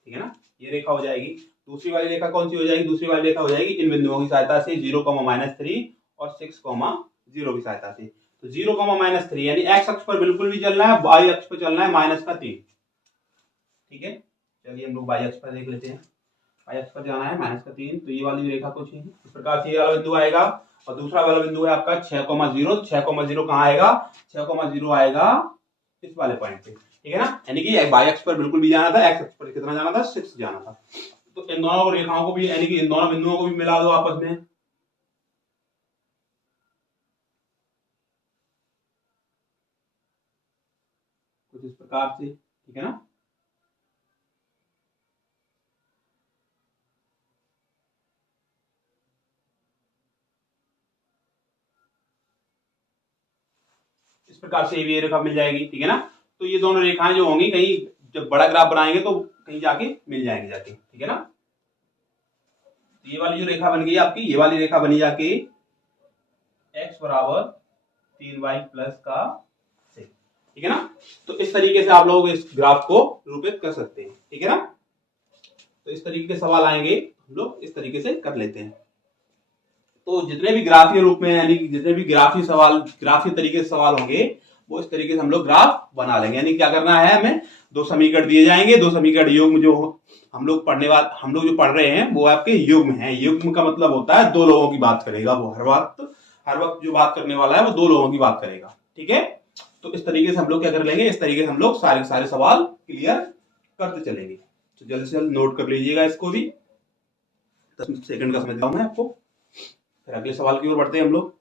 ठीक है ना, ये रेखा हो जाएगी। दूसरी वाली रेखा कौन सी हो जाएगी, दूसरी वाली रेखा हो जाएगी इन बिंदुओं की सहायता से 0,-3 और 6,0 की सहायता से। तो 0,-3 यानी एक्स अक्ष पर बिल्कुल भी चलना है, वाई अक्ष पर चलना है -3। ठीक है, चलिए हम लोग वाई अक्ष पर देख लेते हैं, वाई अक्ष पर जाना है -3। तो ये वाली रेखा कुछ है इस प्रकार से, ये वाला बिंदु आएगा। और दूसरा वाला बिंदु है आपका 6,0। 6,0 कहाँ आएगा, 6,0 आएगा इस वाले पॉइंट पे। ठीक है ना, यानी कि वाई अक्ष पर बिल्कुल भी जाना था, एक्स अक्ष पर कितना जाना था, 6 जाना था। तो इन दोनों रेखाओं को भी, यानी कि इन दोनों बिंदुओं को भी मिला दो आपस में। कुछ इस प्रकार से। ठीक है ना, इस प्रकार से ये रेखा मिल जाएगी। ठीक है ना, तो ये दोनों रेखाएं जो होंगी, कहीं जब बड़ा ग्राफ बनाएंगे तो कहीं जाके मिल जाएंगे जाके। ठीक है ना, तो ये वाली जो रेखा बन गई आपकी, ये वाली रेखा बनी जाके x बराबर 3y प्लस का 6। ठीक है ना। तो इस तरीके से आप लोग इस ग्राफ को निरूपित कर सकते हैं, ठीक है ना। तो इस तरीके के सवाल आएंगे, हम लोग इस तरीके से कर लेते हैं। तो जितने भी ग्राफीय रूप में यानी जितने भी ग्राफीय तरीके से सवाल होंगे वो इस तरीके से हम लोग ग्राफ बना लेंगे। यानी क्या करना है, हमें दो समीकरण दिए जाएंगे, दो समीकरण युग्म जो हम लोग जो पढ़ रहे हैं वो आपके युग्म है। युग्म का मतलब होता है दो लोगों की बात करेगा, वो हर वक्त जो बात करने वाला है वो दो लोगों की बात करेगा, ठीक है। तो इस तरीके से हम लोग क्या कर लेंगे, इस तरीके से हम लोग सारे सवाल क्लियर करते चलेंगे। तो जल्द से जल्द नोट कर लीजिएगा इसको भी, 10 सेकंड का समय दिया हूं मैं आपको। फिर अगले सवाल की ओर बढ़ते हैं हम लोग।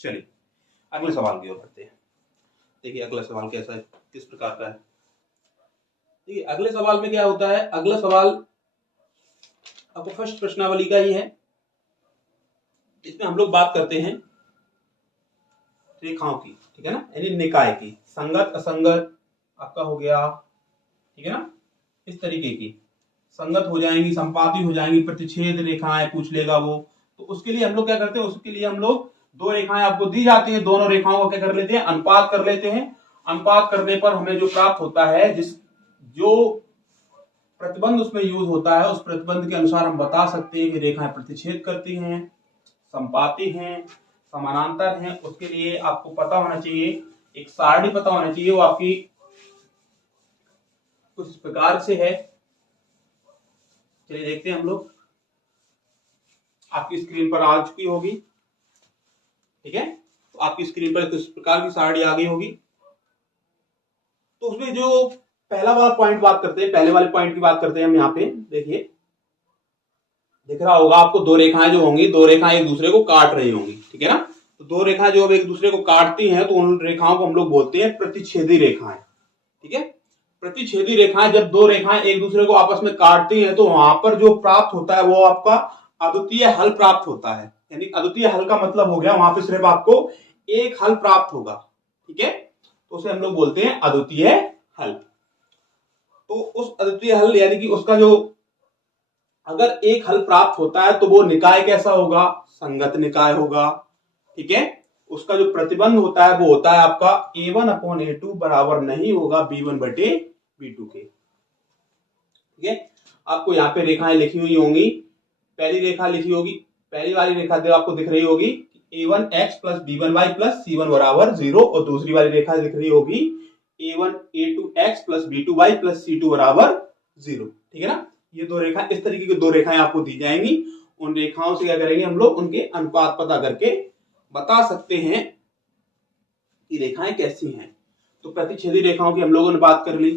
चलिए अगले सवाल की ओर बढ़ते हैं। देखिए अगला सवाल कैसा है, किस प्रकार का है। देखिए अगले सवाल में क्या होता है, अगला सवाल आपको फर्स्ट प्रश्नावली का ही है। इसमें हम लोग बात करते हैं रेखाओं की, ठीक है ना, यानी निकाय की। संगत असंगत आपका हो गया, ठीक है ना, इस तरीके की संगत हो जाएंगी, संपाती हो जाएंगी, प्रतिच्छेद रेखाएं पूछ लेगा वो। तो उसके लिए हम लोग क्या करते हैं, उसके लिए हम लोग दो रेखाएं आपको दी जाती हैं, दोनों रेखाओं का क्या कर लेते हैं, अनुपात कर लेते हैं। अनुपात करने पर हमें जो प्राप्त होता है, जो प्रतिबंध उसमें यूज होता है, उस प्रतिबंध के अनुसार हम बता सकते हैं कि रेखाएं प्रतिच्छेद करती हैं, संपाती हैं, समानांतर हैं। उसके लिए आपको पता होना चाहिए, एक सारणी पता होना चाहिए, वो आपकी कुछ इस प्रकार से है। चलिए देखते हैं हम लोग, आपकी स्क्रीन पर आ चुकी होगी, ठीक है। तो आपकी स्क्रीन पर किस प्रकार की सारणी आ गई होगी। तो उसमें जो पहला वाला पॉइंट बात करते हैं, पहले वाले पॉइंट की बात करते हैं हम यहाँ पे। देखिए दिख रहा होगा आपको, दो रेखाएं जो होंगी, दो रेखाएं एक दूसरे को काट रही होंगी, ठीक है ना। तो दो रेखाएं जो अब एक दूसरे को काटती हैं तो उन रेखाओं को हम लोग बोलते हैं प्रतिच्छेदी रेखाएं, ठीक है। प्रतिच्छेदी रेखाएं, जब दो रेखाएं एक दूसरे को आपस में काटती हैं तो वहां पर जो प्राप्त होता है वो आपका अद्वितीय हल प्राप्त होता है। यानी अद्वितीय हल का मतलब हो गया वहां पे सिर्फ आपको एक हल प्राप्त होगा, ठीक है। तो उसे हम लोग बोलते हैं अद्वितीय हल। तो उस अद्वितीय हल यानी कि उसका जो अगर एक हल प्राप्त होता है तो वो निकाय कैसा होगा, संगत निकाय होगा, ठीक है। उसका जो प्रतिबंध होता है वो होता है आपका A1/A2 बराबर नहीं होगा B1/B2 के, ठीक है। आपको यहाँ पे रेखाएं लिखी हुई होंगी, पहली रेखा लिखी होगी, पहली वाली रेखा आपको दिख रही होगी A1x + B1y + C1 बराबर 0, और दूसरी वाली रेखा दिख रही होगी A2x + B2y + C2 बराबर 0, ठीक है ना। ये दो रेखा, इस तरीके की दो रेखाएं आपको दी जाएंगी। उन रेखाओं से क्या करेंगे हम लोग, उनके अनुपात पता करके बता सकते हैं कि रेखाएं कैसी हैं। तो प्रतिच्छेदी रेखाओं की हम लोगों ने बात कर ली।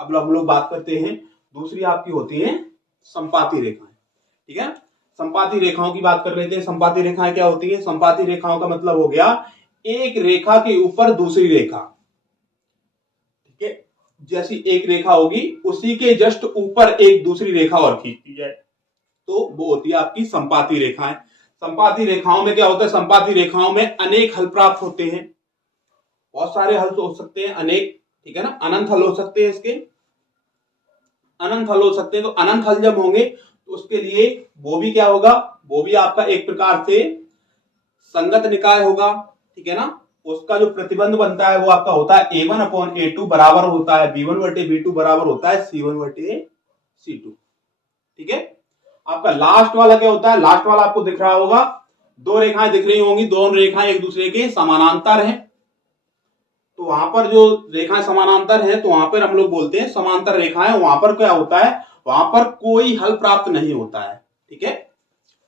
अब हम लोग बात करते हैं, दूसरी आपकी होती है संपाती रेखाएं, ठीक है। संपाती रेखाओं की बात कर लेते हैं। संपाती रेखाएं क्या होती है, संपाती रेखाओं का मतलब हो गया एक रेखा के ऊपर दूसरी रेखा, ठीक है। जैसी एक रेखा होगी उसी के जस्ट ऊपर एक दूसरी रेखा और खींचती जाए तो वो होती है आपकी संपाती रेखाएं। संपाती रेखाओं में क्या होता है, संपाती रेखाओं में अनेक हल प्राप्त होते हैं, बहुत सारे हल हो सकते हैं, अनेक, ठीक है ना, अनंत हल हो सकते हैं, इसके अनंत हल हो सकते हैं। तो अनंत हल जब होंगे तो उसके लिए वो भी क्या होगा, वो भी आपका एक प्रकार से संगत निकाय होगा, ठीक है ना। उसका जो प्रतिबंध बनता है वो आपका होता है A1/A2 बराबर होता है B1/B2 बराबर होता है C1/C2, ठीक है। आपका लास्ट वाला क्या होता है, लास्ट वाला आपको दिख रहा होगा, दो रेखाएं दिख रही होंगी, दोनों रेखाएं एक दूसरे के समानांतर हैं। तो वहां पर जो रेखाएं समानांतर हैं तो वहां पर हम लोग बोलते हैं समांतर रेखाएं। वहां पर क्या होता है, वहां पर कोई हल प्राप्त नहीं होता है, ठीक है,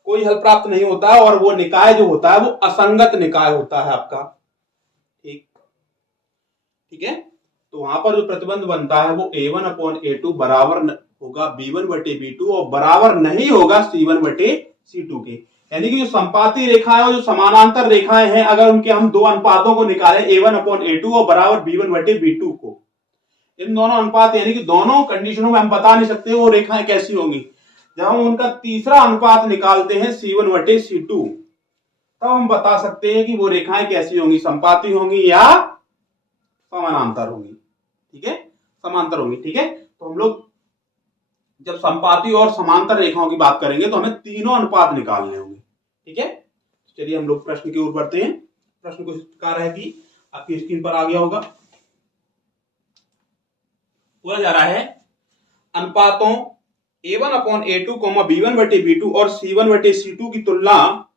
कोई हल प्राप्त नहीं होता है, और वो निकाय जो होता है वो असंगत निकाय होता है आपका, ठीक, ठीक है। तो वहां पर जो प्रतिबंध बनता है वो A1/A2 बराबर होगा B1/B2 और बराबर नहीं होगा C1/C2 के। यानी कि जो संपाती रेखाएं और जो समानांतर रेखाएं हैं, अगर उनके हम दो अनुपातों को निकालें A1/A2 और बराबर B1/B2 को, इन दोनों अनुपात यानी कि दोनों कंडीशनों में हम बता नहीं सकते वो रेखाएं कैसी होंगी। जब हम उनका तीसरा अनुपात निकालते हैं C1 बटे C2, तब हम बता सकते हैं कि वो रेखाएं कैसी होंगी, संपाती होंगी या समानांतर होंगी। ठीक है, समांतर होंगी। ठीक है, तो हम लोग जब संपाती और समांतर रेखाओं की बात करेंगे तो हमें तीनों अनुपात निकालने होंगे। ठीक है, चलिए हम लोग प्रश्न की ओर बढ़ते हैं। प्रश्न कुछ इस प्रकार है कि आपकी स्क्रीन पर आ गया होगा। बोला जा रहा है अनुपातों A1/A2, B1 बटे B2 और C1 बटे C2 की तुलना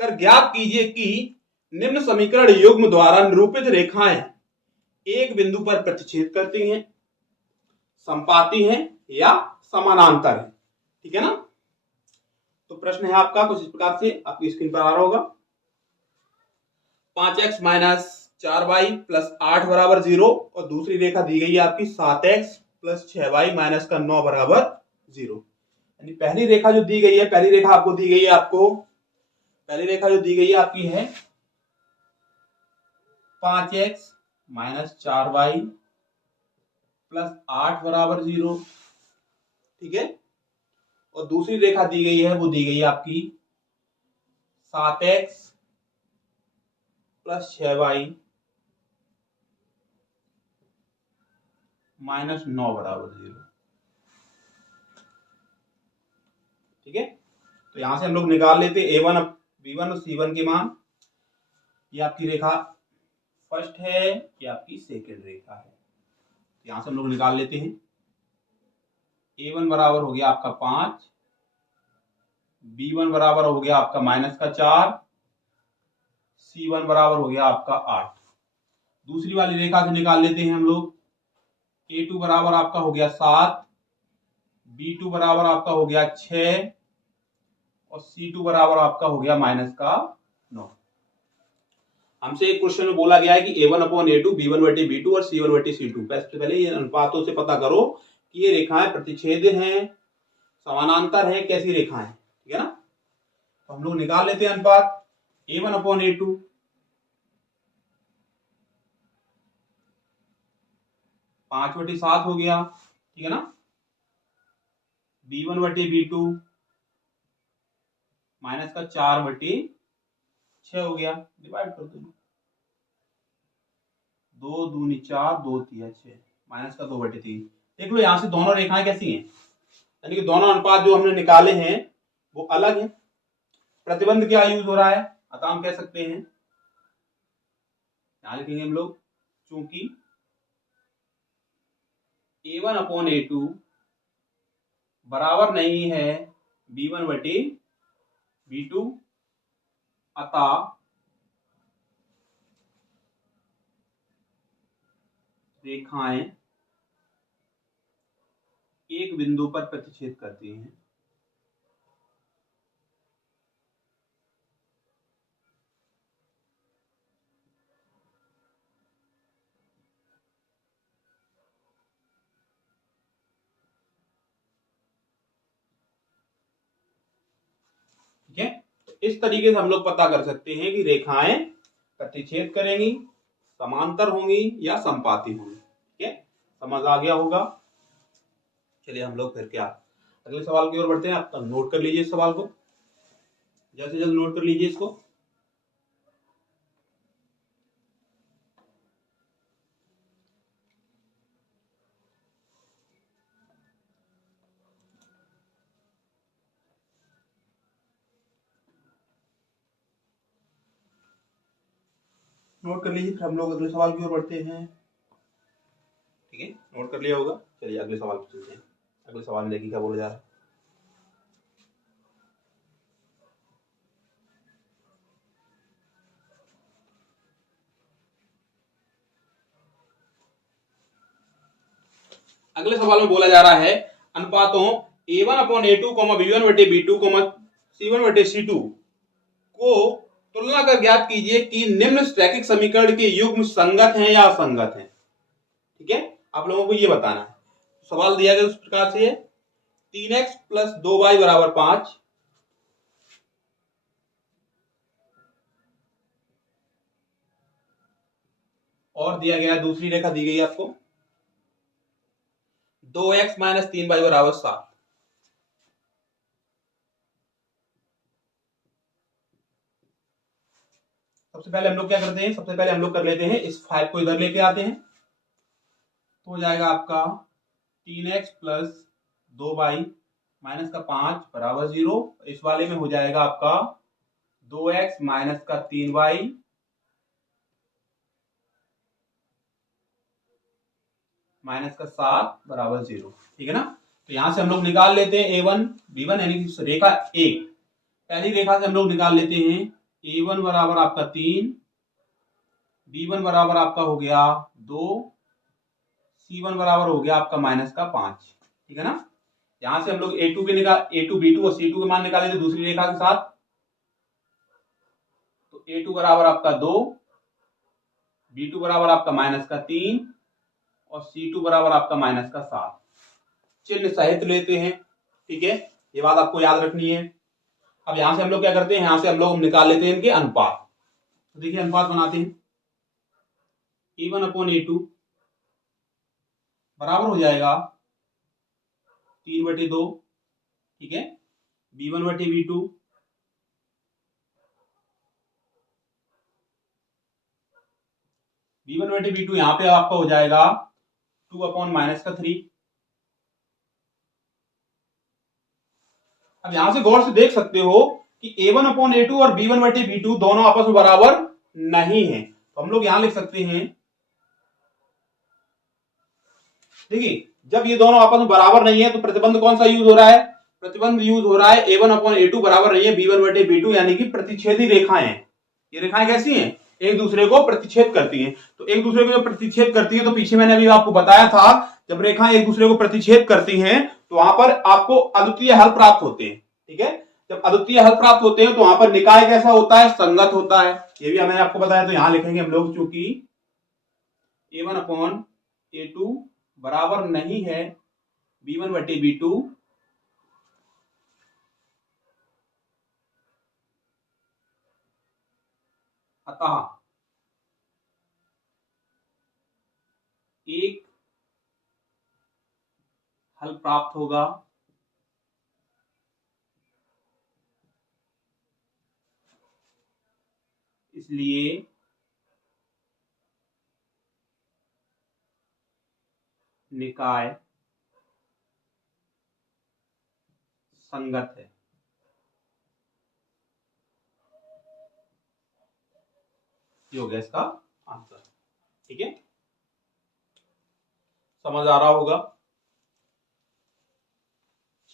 कर ज्ञात कीजिए कि निम्न समीकरण युग्म द्वारा निरूपित रेखाएं एक बिंदु पर प्रतिच्छेद करती हैं, संपाती हैं या समानांतर है। ठीक है ना। तो प्रश्न है आपका कुछ इस प्रकार से, आपकी स्क्रीन पर आ रहा होगा। 5x - 4y + 8 बराबर 0 और दूसरी रेखा दी गई है आपकी 7x + 6y - 9 बराबर 0। यानी पहली रेखा जो दी गई है, पहली रेखा आपको दी गई है, पहली रेखा जो दी गई है आपकी है 5x - 4y + 8 बराबर 0। ठीक है, और दूसरी रेखा दी गई है, वो दी गई है आपकी 7x + 6y - 9 बराबर 0। ठीक है, तो यहां से हम लोग निकाल लेते A1 B1 और C1 के मान। ये आपकी रेखा फर्स्ट है, ये आपकी सेकंड रेखा है। यहां से हम लोग निकाल लेते हैं। A1 बराबर हो गया आपका 5, B1 बराबर हो गया आपका -4, C1 बराबर हो गया आपका 8। दूसरी वाली रेखा से निकाल लेते हैं हम लोग। A2 बराबर आपका हो गया 7, B2 बराबर आपका हो गया 6 और C2 बराबर आपका हो गया -9। हमसे एक क्वेश्चन में बोला गया है कि A1/A2, B1 बटे B2 और C1 बटे C2। पहले ये अनुपातों से पता करो कि ये रेखाएं प्रतिच्छेद हैं, समानांतर है, कैसी रेखाएं। ठीक है ना। तो हम लोग निकाल लेते हैं अनुपात। A1/A2 5/7 हो गया। ठीक है ना। B1 बटे B2 -4/6 हो गया। डिवाइड कर दो, 2 दूनी 4, 2 तिया 6, -2/3। देख लो यहां से दोनों रेखाएं कैसी हैं, यानी कि दोनों अनुपात जो हमने निकाले हैं वो अलग हैं। प्रतिबंध क्या यूज हो रहा है, अतः हम कह सकते हैं, यहां लिखेंगे हम लोग, चूंकि A1/A2 बराबर नहीं है B1 बटे B2, अतः रेखाएं एक बिंदु पर प्रतिच्छेद करती हैं। ठीक है, तो इस तरीके से हम लोग पता कर सकते हैं कि रेखाएं प्रतिच्छेद करेंगी, समांतर होंगी या संपाती होंगी। ठीक है, समझ आ गया होगा। चलिए हम लोग फिर क्या अगले सवाल की ओर बढ़ते हैं। आप नोट कर लीजिए इस सवाल को, जल्द से जल्द नोट कर लीजिए इसको। नोट कर लीजिए, फिर हम लोग अगले सवाल की ओर बढ़ते हैं। ठीक है, नोट कर लिया होगा। चलिए अगले सवाल पर चलते हैं। अगले सवाल में देखिए क्या बोला जा रहा है। अगले सवाल में बोला जा रहा है अनुपातों A1/A2, B1 बटे B2, C1 बटे C2 को तुलना कर ज्ञात कीजिए कि निम्न रैखिक समीकरण के युग्म संगत हैं या असंगत हैं। ठीक है, आप लोगों को ये बताना है। सवाल दिया गया उस प्रकार से 3x + 2y बराबर 5, और दिया गया दूसरी रेखा दी गई आपको 2x - 3y बराबर 7। सबसे पहले हम लोग क्या करते हैं, सबसे पहले हम लोग कर लेते हैं इस 5 को इधर लेके आते हैं, तो हो जाएगा आपका 3x प्लस 2y माइनस का 5 बराबर 0। इस वाले में हो जाएगा आपका 2x माइनस का 3y माइनस का 7 बराबर 0। ठीक है ना। तो यहां से हम लोग निकाल लेते हैं a1 b1 यानी कि रेखा a। पहली रेखा से हम लोग निकाल लेते हैं a1 बराबर आपका 3, b1 बराबर आपका हो गया 2, c1 बराबर हो गया आपका माइनस का 5। ठीक है ना। यहां से हम लोग a2 के निकाल a2 b2 और c2 के मान निकाले थे दूसरी रेखा के साथ। तो a2 बराबर आपका 2, b2 बराबर आपका माइनस का 3 और c2 बराबर आपका माइनस का 7। चिन्ह सहित लेते हैं। ठीक है, ये बात आपको याद रखनी है। अब यहां से हम लोग क्या करते हैं, यहां से हम लोग निकाल लेते हैं इनके अनुपात। तो देखिए अनुपात बनाते हैं, a1 अपॉन a2 बराबर हो जाएगा 3/2। ठीक है, b1/b2 b1/b2 यहां पे आपका हो जाएगा 2 अपॉन माइनस का 3। अब यहां से गौर से देख सकते हो कि a1 अपॉन a2 और b1/b2 दोनों आपस में बराबर नहीं है। तो हम लोग यहां लिख सकते हैं, देखिए जब ये दोनों आपस में बराबर नहीं है तो प्रतिबंध कौन सा यूज हो रहा है, प्रतिबंध यूज हो रहा है a1 अपॉन a2 बराबर नहीं है b1/b2, यानी कि प्रतिच्छेदी रेखाएं हैं। ये रेखाएं कैसी हैं, एक दूसरे को प्रतिच्छेद करती हैं। तो एक दूसरे को जब प्रतिच्छेद करती है, तो पीछे मैंने अभी आपको बताया था जब रेखाएं एक दूसरे को प्रतिच्छेद करती हैं तो वहां पर आपको अद्वितीय हल प्राप्त होते हैं। ठीक है, जब अद्वितीय हल प्राप्त होते हैं तो वहां पर निकाय कैसा होता है, संगत होता है। ये भी मैंने आपको बताया। तो यहां लिखेंगे हम लोग, चूंकि a1 अपॉन a2 बराबर नहीं है b1/b2, अतः एक हल प्राप्त होगा इसलिए निकाय संगत है। ये हो गया इसका आंसर। ठीक है, समझ आ रहा होगा।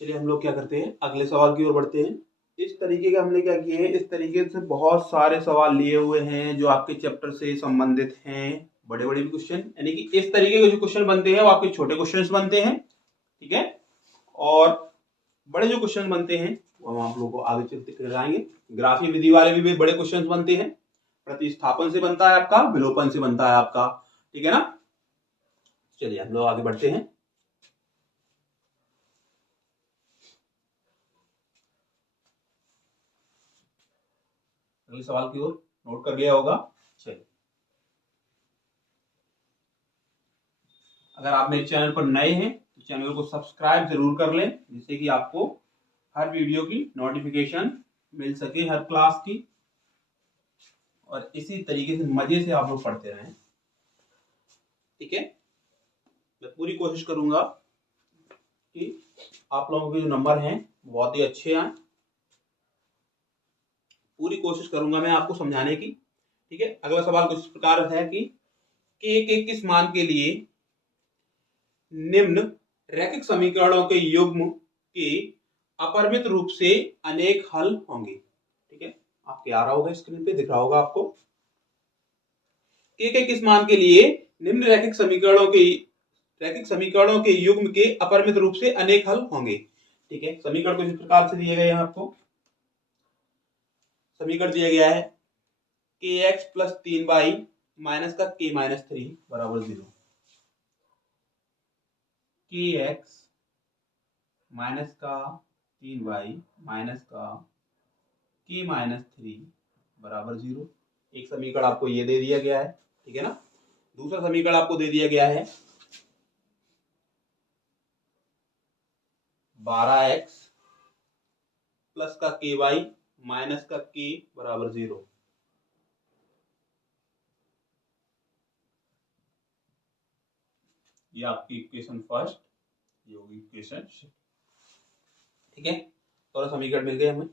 चलिए हम लोग क्या करते हैं, अगले सवाल की ओर बढ़ते हैं। इस तरीके के हमने क्या किए हैं, इस तरीके से बहुत सारे सवाल लिए हुए हैं जो आपके चैप्टर से संबंधित हैं। बड़े बड़े भी क्वेश्चन, यानी कि इस तरीके के जो क्वेश्चन बनते हैं वो आपके छोटे क्वेश्चन बनते हैं। ठीक है, और बड़े जो क्वेश्चन बनते हैं वो हम आप लोगों को आगे चलते कराएंगे। ग्राफीय विधि वाले भी बड़े क्वेश्चन बनते हैं। प्रतिस्थापन से बनता है आपका, विलोपन से बनता है आपका। ठीक है ना। चलिए हम लोग आगे बढ़ते हैं। अगले सवाल की ओर नोट कर लिया होगा। चलिए, अगर आप मेरे चैनल पर नए हैं तो चैनल को सब्सक्राइब जरूर कर लें, जिससे कि आपको हर वीडियो की नोटिफिकेशन मिल सके, हर क्लास की, और इसी तरीके से मजे से आप लोग पढ़ते रहें। ठीक है, मैं पूरी कोशिश करूंगा कि आप लोगों के जो नंबर हैं बहुत ही अच्छे आए। पूरी कोशिश करूंगा मैं आपको समझाने की। ठीक है, अगला सवाल कुछ इस प्रकार है कि k के किस मान के लिए निम्न रैखिक समीकरणों के युग्म के अपरिमित रूप से अनेक हल होंगे। ठीक है, आपके आ रहा होगा, स्क्रीन पे दिख रहा होगा आपको। k के किस मान के लिए निम्न रैखिक समीकरणों के युग्म के अपरिमित रूप से अनेक हल होंगे। ठीक है, समीकरण कुछ इस प्रकार से दिए गए हैं आपको। समीकरण दिया गया है kx प्लस 3y माइनस का k माइनस 3 बराबर 0। kx माइनस का 3y माइनस का k माइनस 3 बराबर 0। एक समीकरण आपको ये दे दिया गया है। ठीक है ना। दूसरा समीकरण आपको दे दिया गया है 12x प्लस का ky माइनस का k बराबर 0। ये आपकी इक्वेशन फर्स्ट, ये होगी इक्वेशन, ठीक है। दोनों समीकरण मिल गए हमें।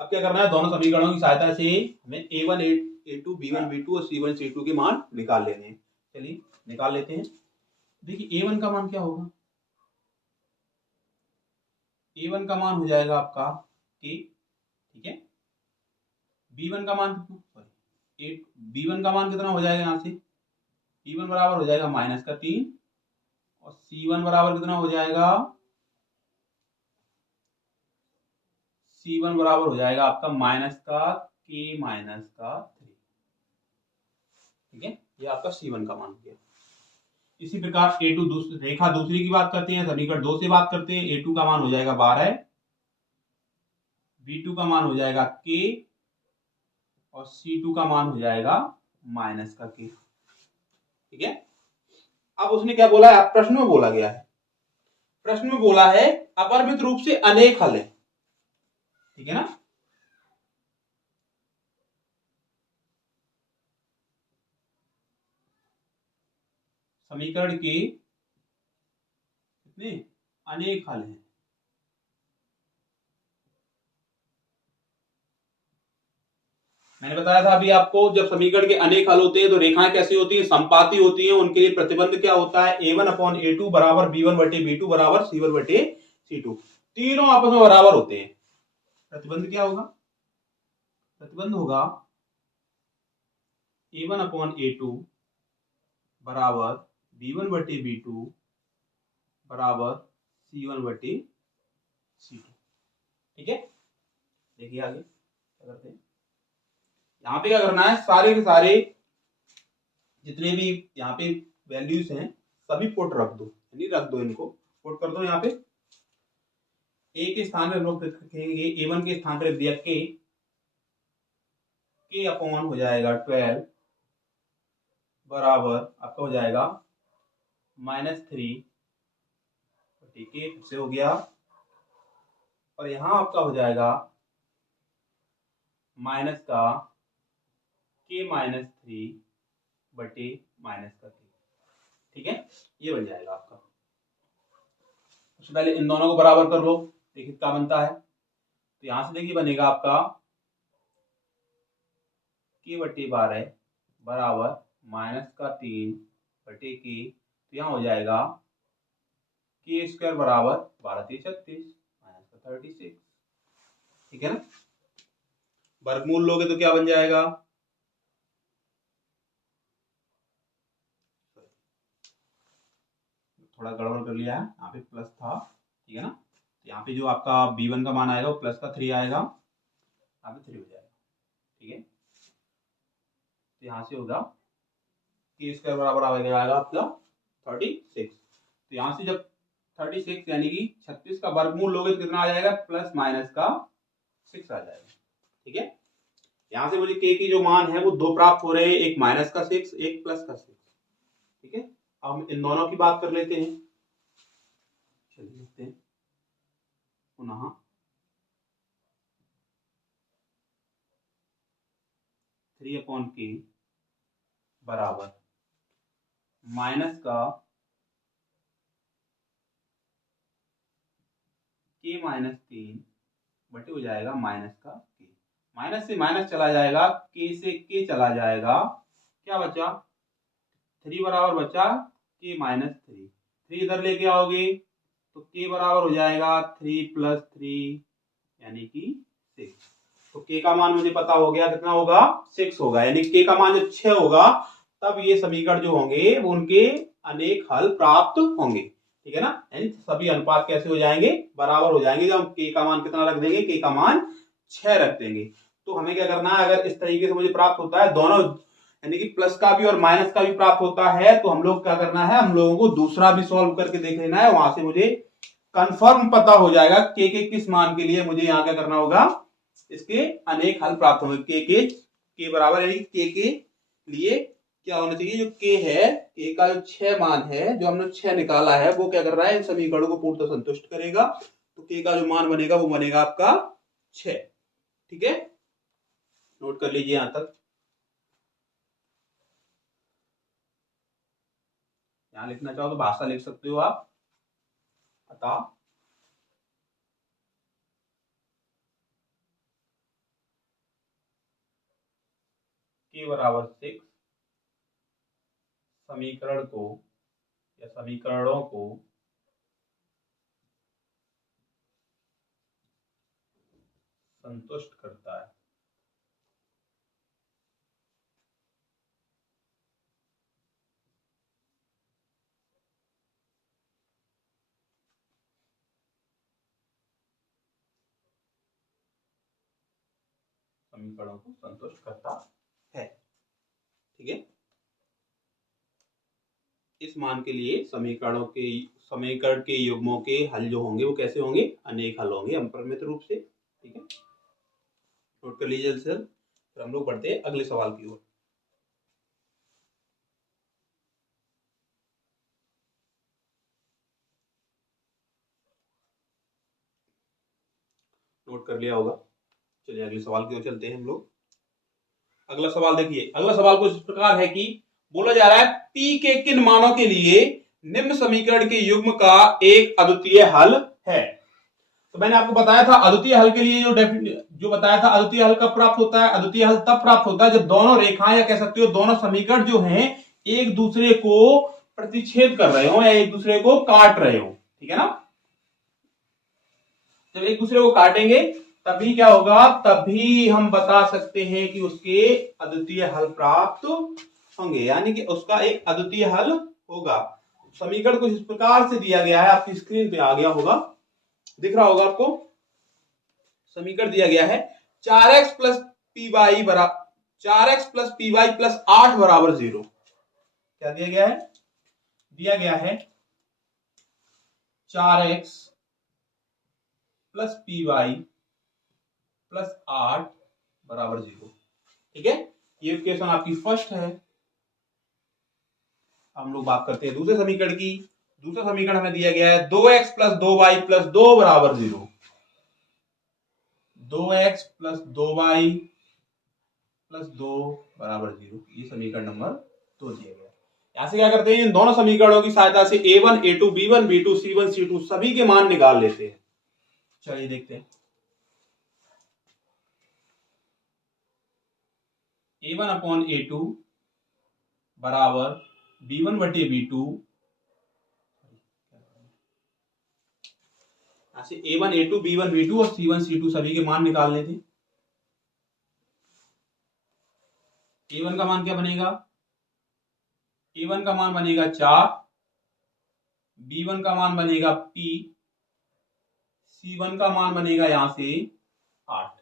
अब क्या करना है, दोनों समीकरणों की सहायता से हमें A1 A2 B1 B2 और C1 C2 के मान निकाल लेने हैं। चलिए निकाल लेते हैं। देखिए A1 का मान क्या होगा, A1 का मान हो जाएगा आपका K, ठीक है। B1 का मान कितना, सॉरी B1 का मान कितना हो जाएगा, यहाँ से B1 बराबर हो जाएगा -3 और C1 बराबर कितना हो जाएगा, C1 बराबर हो जाएगा आपका -3, ठीक है। ये आपका C1 का मान हो गया। इसी प्रकार A2 रेखा दूसरी की बात करते हैं, समीकरण 2 से बात करते हैं। A2 का मान हो जाएगा 12, B2 का मान हो जाएगा K और C2 का मान हो जाएगा -K, ठीक है। अब उसने क्या बोला है, प्रश्न में बोला गया है, प्रश्न में बोला है अपरिमित रूप से अनेक हल है, ठीक है ना। समीकरण के कितने अनेक हल हैं, मैंने बताया था अभी आपको, जब समीकरण के अनेक हल होते हैं तो रेखाएं कैसी होती हैं, समपाती होती हैं। उनके लिए प्रतिबंध क्या होता है, A1/A2 बराबर B1/B2 बराबर C1/C2, तीनों आपस में बराबर होते हैं। प्रतिबंध क्या होगा, प्रतिबंध होगा A1/A2 बराबर B1/B2 बराबर C1/C2, ठीक है। देखिए आगे क्या करते हैं, यहाँ पे क्या करना है, सारे के सारे जितने भी यहाँ पे वैल्यूज हैं सभी पुट रख दो, यानी रख दो, इनको पुट कर दो। यहाँ पे A के स्थान पे हम लोग रखेंगे A1 के स्थान पे रख दिया K अपॉन हो जाएगा 12 बराबर आपका हो जाएगा -3, ठीक है, फिर से हो गया। और यहाँ आपका हो जाएगा माइनस का K-3 बटे -K, ठीक है। ये बन जाएगा आपका। सबसे पहले इन दोनों को बराबर कर लो, देखिए क्या बनता है। तो यहां से देखिए बनेगा आपका K/12 बराबर -3 बटे K, तो यहाँ हो जाएगा K² बराबर 12×3 = 36, ठीक है ना। वर्गमूल लोगे तो क्या बन जाएगा, थोड़ा गड़बड़ कर लिया है, यहाँ पे प्लस था, ठीक है ना। तो यहाँ पे जो आपका B1 का मान आएगा वो प्लस का 3 आएगा, यहाँ पे 3 हो जाएगा, ठीक है। तो यहाँ से होगा K² बराबर आएगा आपका 36। तो यहाँ से जब 36 यानी कि 36 का वर्गमूल लोगे तो कितना आ जाएगा, प्लस माइनस का 6 आ जाएगा, ठीक है। यहाँ से मुझे K की जो मान है वो दो प्राप्त हो रहे हैं, एक -6 एक +6, ठीक है। अब हम इन दोनों की बात कर लेते हैं, चलिए लिखते हैं पुनः 3/K बराबर माइनस का K-3 बटे हो जाएगा माइनस का K, माइनस से माइनस चला जाएगा, K से K चला जाएगा, क्या बचा 3 बराबर बचा K-3, 3 इधर लेके आओगे तो K बराबर हो जाएगा 3 + 3 यानी कि 6। तो K का मान मुझे पता हो गया, कितना होगा 6 होगा, यानी K का मान जब 6 होगा तब ये समीकरण जो होंगे वो उनके अनेक हल प्राप्त होंगे, ठीक है ना। यानी सभी अनुपात कैसे हो जाएंगे, बराबर हो जाएंगे, जब हम K का मान कितना रख देंगे, K का मान 6 रख देंगे। तो हमें क्या करना है, अगर इस तरीके से मुझे प्राप्त होता है दोनों, यानी कि प्लस का भी और माइनस का भी प्राप्त होता है, तो हम लोग क्या करना है, हम लोगों को दूसरा भी सॉल्व करके देख लेना है, वहां से मुझे कंफर्म पता हो जाएगा K के किस मान के लिए मुझे यहाँ क्या करना होगा, इसके अनेक हल प्राप्त होंगे। K बराबर यानी K के लिए क्या होना चाहिए, जो K है, K का जो 6 मान है, जो हमने 6 निकाला है, वो क्या कर रहा है, इन समीकरणों को पूर्णतः संतुष्ट करेगा। तो K का जो मान बनेगा वो बनेगा आपका 6, ठीक है। नोट कर लीजिए यहां तक। यहाँ लिखना चाहो तो भाषा लिख सकते हो आप। अतः k बराबर 6 समीकरण को या समीकरणों को संतुष्ट करता है। समीकरणों को संतुष्ट करता है। ठीक है, इस मान के लिए समीकरण के युग्मों के हल जो होंगे वो कैसे होंगे, अनेक हल होंगे अपरिमित रूप से। ठीक है, नोट कर लीजिए जल्दी से। फिर हम लोग बढ़ते हैं अगले सवाल की ओर। नोट कर लिया होगा। चलिए अगले सवाल की ओर चलते हैं हम लोग। अगला सवाल देखिए, अगला सवाल कुछ इस प्रकार है कि बोला जा रहा है p के किन मानों के लिए निम्न समीकरण के युग्म का एक अद्वितीय हल है। तो मैंने आपको बताया था अद्वितीय हल के लिए जो बताया था, अद्वितीय हल कब प्राप्त होता है, अद्वितीय हल तब प्राप्त होता है जब दोनों रेखाएं या कह सकते हो दोनों समीकरण जो हैं एक दूसरे को प्रतिच्छेद कर रहे हो या एक दूसरे को काट रहे हो। ठीक है ना, जब एक दूसरे को काटेंगे तभी क्या होगा, तभी हम बता सकते हैं कि उसके अद्वितीय हल प्राप्त होंगे, यानी कि उसका एक अद्वितीय हल होगा। समीकरण कुछ इस प्रकार से दिया गया है, आपकी स्क्रीन पे आ गया होगा, दिख रहा होगा आपको। समीकरण दिया गया है 4x plus P Y plus 8 बराबर 0। क्या दिया गया है, दिया गया है 4x plus P Y plus 8 बराबर 0। ठीक है, ये इक्वेशन आपकी फर्स्ट है। हम लोग बात करते हैं दूसरे समीकरण की। दूसरा समीकरण हमें दिया गया है 2x प्लस 2y प्लस 2 बराबर 0। 2x प्लस 2y प्लस 2 बराबर 0, ये समीकरण नंबर 2 दिया गया। यहां से क्या करते हैं, इन दोनों समीकरणों की सहायता से a1 a2 b1 b2 c1 c2 सभी के मान निकाल लेते हैं। चलिए देखते हैं। a1 अपॉन a2 बराबर b1 बटे b2, ऐसे a1 a2 b1 b2 और c1 c2 सभी के मान निकालने थे। a1 का मान क्या बनेगा, a1 का मान बनेगा 4, b1 का मान बनेगा p, c1 का मान बनेगा यहां से 8,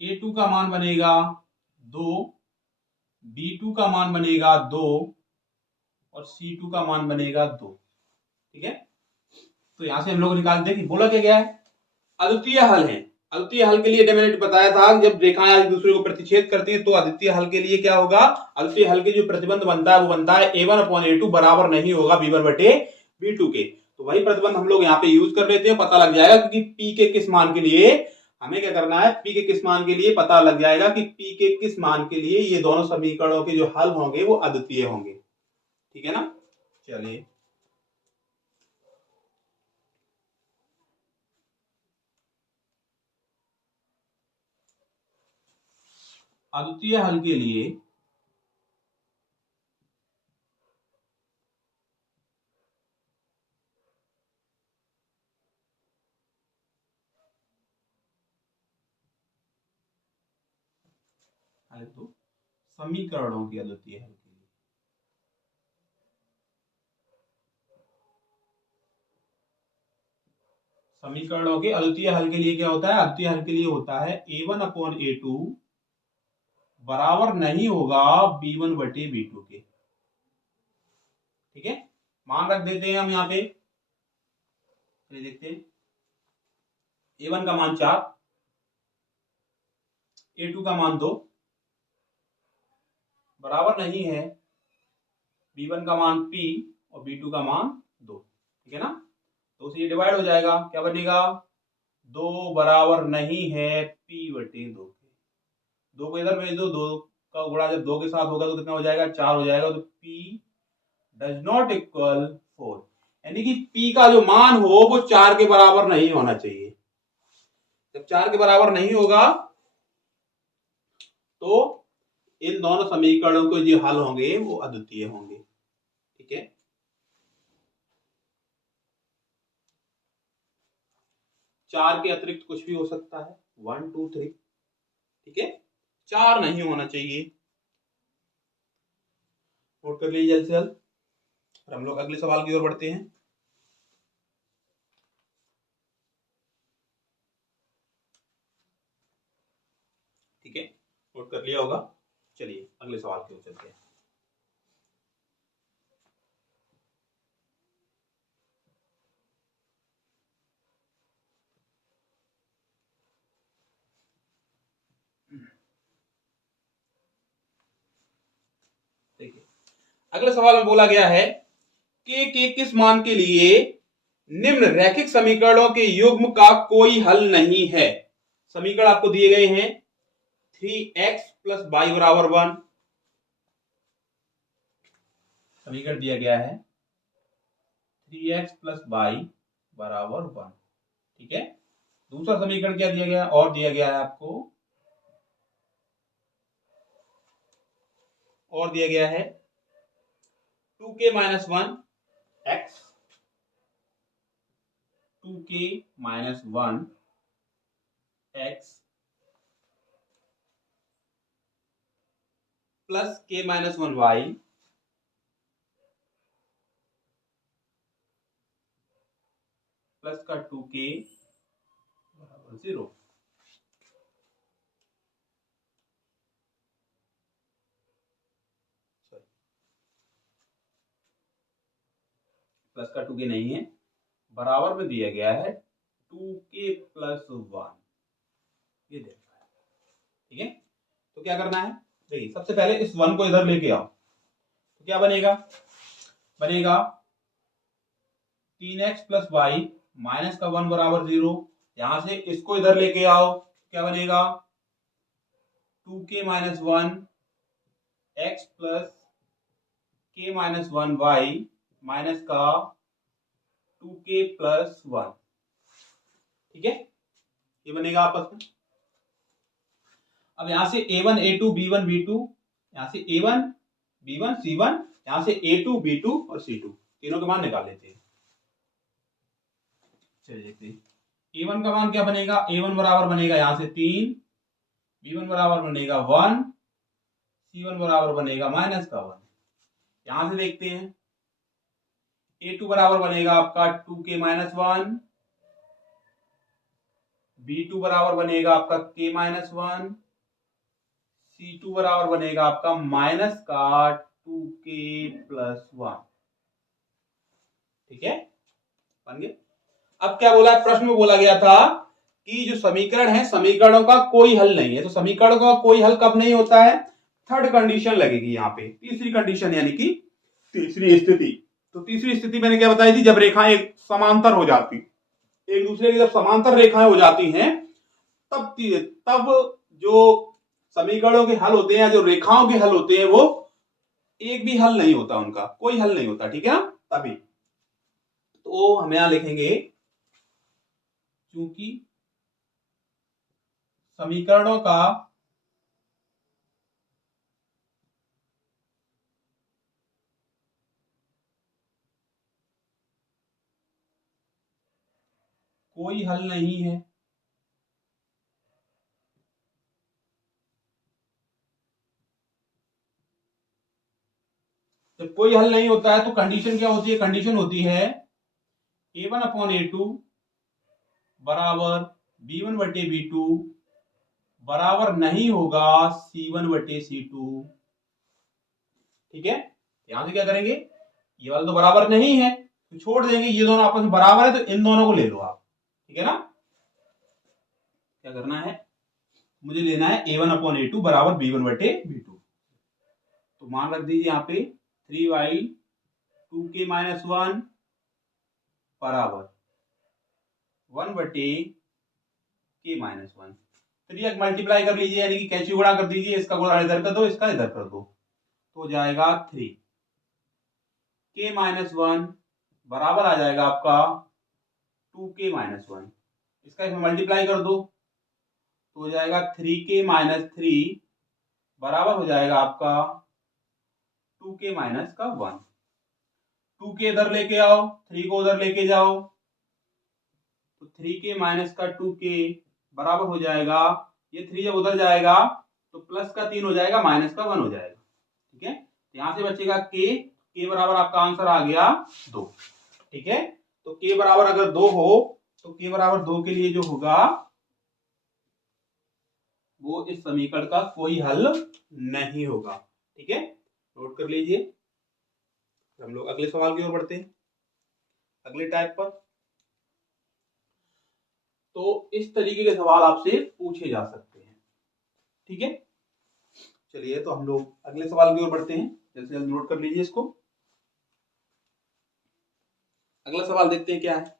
a2 का मान बनेगा 2, b2 का मान बनेगा 2 और c2 का मान बनेगा 2। ठीक है, तो यहां से हम लोग निकाल देंगे। बोला क्या गया है, अद्वितीय हल है। अद्वितीय हल के लिए मैंने बताया था जब रेखाएं एक दूसरे को प्रतिच्छेद करती हैं तो अद्वितीय हल के लिए क्या होगा, अद्वितीय हल के जो प्रतिबंध बनता है वो बनता है a1 अपॉन a2 बराबर नहीं होगा b1 बटे b2 के। तो वही प्रतिबंध हम लोग यहाँ पे यूज कर लेते हैं, पता लग जाएगा क्योंकि p के किस मान के लिए हमें क्या करना है, p के किस मान के लिए पता लग जाएगा कि p के किस मान के लिए ये दोनों समीकरणों के जो हल होंगे वो अद्वितीय होंगे। ठीक है ना, चलिए अद्वितीय हल के लिए तो समीकरणों की अद्वितीय हल के लिए समीकरणों के अद्वितीय हल के लिए क्या होता है, अद्वितीय हल के लिए होता है a1 अपॉन a2 बराबर नहीं होगा b1 बटे b2 के। ठीक है, मान रख देते हैं हम यहाँ पे, देखते हैं a1 का मान 4, a2 का मान 2 बराबर नहीं है b1 का मान p और b2 का मान 2। ठीक है ना, तो उसे ये डिवाइड हो जाएगा, क्या बनेगा 2 बराबर नहीं है p बटे 2 के। 2 को इधर भेज दो, 2 का गुणा जब 2 के साथ होगा तो कितना हो जाएगा 4 हो जाएगा, तो p डज नॉट इक्वल 4, यानी कि p का जो मान हो वो 4 के बराबर नहीं होना चाहिए। जब 4 के बराबर नहीं होगा तो इन दोनों समीकरणों के जो हल होंगे वो अद्वितीय होंगे। ठीक है, 4 के अतिरिक्त कुछ भी हो सकता है, 1 2 3। ठीक है, 4 नहीं होना चाहिए। नोट कर लीजिए जल्द से जल्द, और हम लोग अगले सवाल की ओर बढ़ते हैं। ठीक है, नोट कर लिया होगा। चलिए अगले सवाल की ओर चलते हैं। देखिए अगले सवाल में बोला गया है के किस मान के लिए निम्न रैखिक समीकरणों के युग्म का कोई हल नहीं है। समीकरण आपको दिए गए हैं 3x प्लस वाई बराबर 1, समीकरण दिया गया है 3x प्लस वाई बराबर 1। ठीक है, दूसरा समीकरण क्या दिया गया और दिया गया है आपको, और दिया गया है 2k minus 1 x, 2k minus 1 x plus k minus 1 y plus का 2k बराबर 0। प्लस का 2k नहीं है, बराबर में दिया गया है 2k प्लस 1, ये देखना है। ठीक है, तो क्या करना है, देखिए सबसे पहले इस 1 को इधर लेके आओ, तो क्या बनेगा, बनेगा 3x प्लस वाई माइनस का 1 बराबर 0। यहां से इसको इधर लेके आओ, क्या बनेगा 2k minus 1 x plus k minus 1 y minus का 2k प्लस 1। ठीक है, ये बनेगा आपस में। अब यहां से a1 a2 b1 b2, यहां से a1 b1 c1, यहां से a2 b2 और c2, तीनों के मान निकाल लेते हैं। चलिए देखते हैं a1 का मान क्या बनेगा, a1 बराबर बनेगा यहां से 3, b1 बराबर बनेगा 1, c1 बराबर बनेगा माइनस का 1। यहां से देखते हैं a2 बराबर बनेगा आपका 2k माइनस 1, b2 बराबर बनेगा आपका k माइनस 1, c2 बराबर बनेगा आपका माइनस का 2k प्लस 1। ठीक है, बन गए। अब क्या बोला, प्रश्न में बोला गया था कि जो समीकरण है समीकरणों का कोई हल नहीं है, तो समीकरणों का कोई हल कब नहीं होता है, थर्ड कंडीशन लगेगी यहाँ पे, तीसरी कंडीशन यानी कि तीसरी स्थिति। तो तीसरी स्थिति मैंने क्या बताई थी, जब रेखाएं एक समांतर हो जाती, एक दूसरे की जब समांतर रेखाएं हो जाती हैं तब जो समीकरणों के हल होते हैं, जो रेखाओं के हल होते हैं, वो एक भी हल नहीं होता, उनका कोई हल नहीं होता। ठीक है ना, तभी तो हम यहां लिखेंगे क्योंकि समीकरणों का कोई हल नहीं है, जब कोई हल नहीं होता है तो कंडीशन क्या होती है, कंडीशन होती है a1 अपॉन a2 बराबर b1 बटे b2 बराबर नहीं होगा c1 बटे c2। ठीक है, यहां से क्या करेंगे, ये वाला तो बराबर नहीं है तो छोड़ देंगे, ये दोनों आपस में बराबर है तो इन दोनों को ले लो आप। ठीक है ना, क्या करना है, मुझे लेना है a1 अपॉन a2 बराबर b1 बटे b2। तो मान रख दीजिए यहाँ पे 3y 2k माइनस 1 बराबर 1 बटे k माइनस 1। 3 मल्टीप्लाई कर लीजिए, यानी कि कैंची गुणा कर दीजिए, इसका गुणा इधर कर दो, इसका इधर कर दो, तो हो जाएगा 3। k माइनस वन बराबर आ जाएगा आपका 2k माइनस वन। इसका इसमें मल्टीप्लाई कर दो तो हो जाएगा 3k माइनस थ्री बराबर हो जाएगा आपका 2k माइनस का वन। 2k इधर लेके आओ, 3 को उधर लेके जाओ तो 3k माइनस का 2k बराबर हो जाएगा, ये 3 जब उधर जाएगा तो प्लस का 3 हो जाएगा, माइनस का 1 हो जाएगा। ठीक है, तो यहां से बचेगा k बराबर आपका आंसर आ गया 2। ठीक है, तो k बराबर अगर 2 हो तो k बराबर 2 के लिए जो होगा वो इस समीकरण का कोई हल नहीं होगा। ठीक है, नोट कर लीजिए। हम लोग अगले सवाल की ओर बढ़ते हैं, अगले टाइप पर। तो इस तरीके के सवाल आपसे पूछे जा सकते हैं। ठीक है, चलिए तो हम लोग अगले सवाल की ओर बढ़ते हैं, जल्द से जल्द नोट कर लीजिए इसको। अगला सवाल देखते हैं क्या है।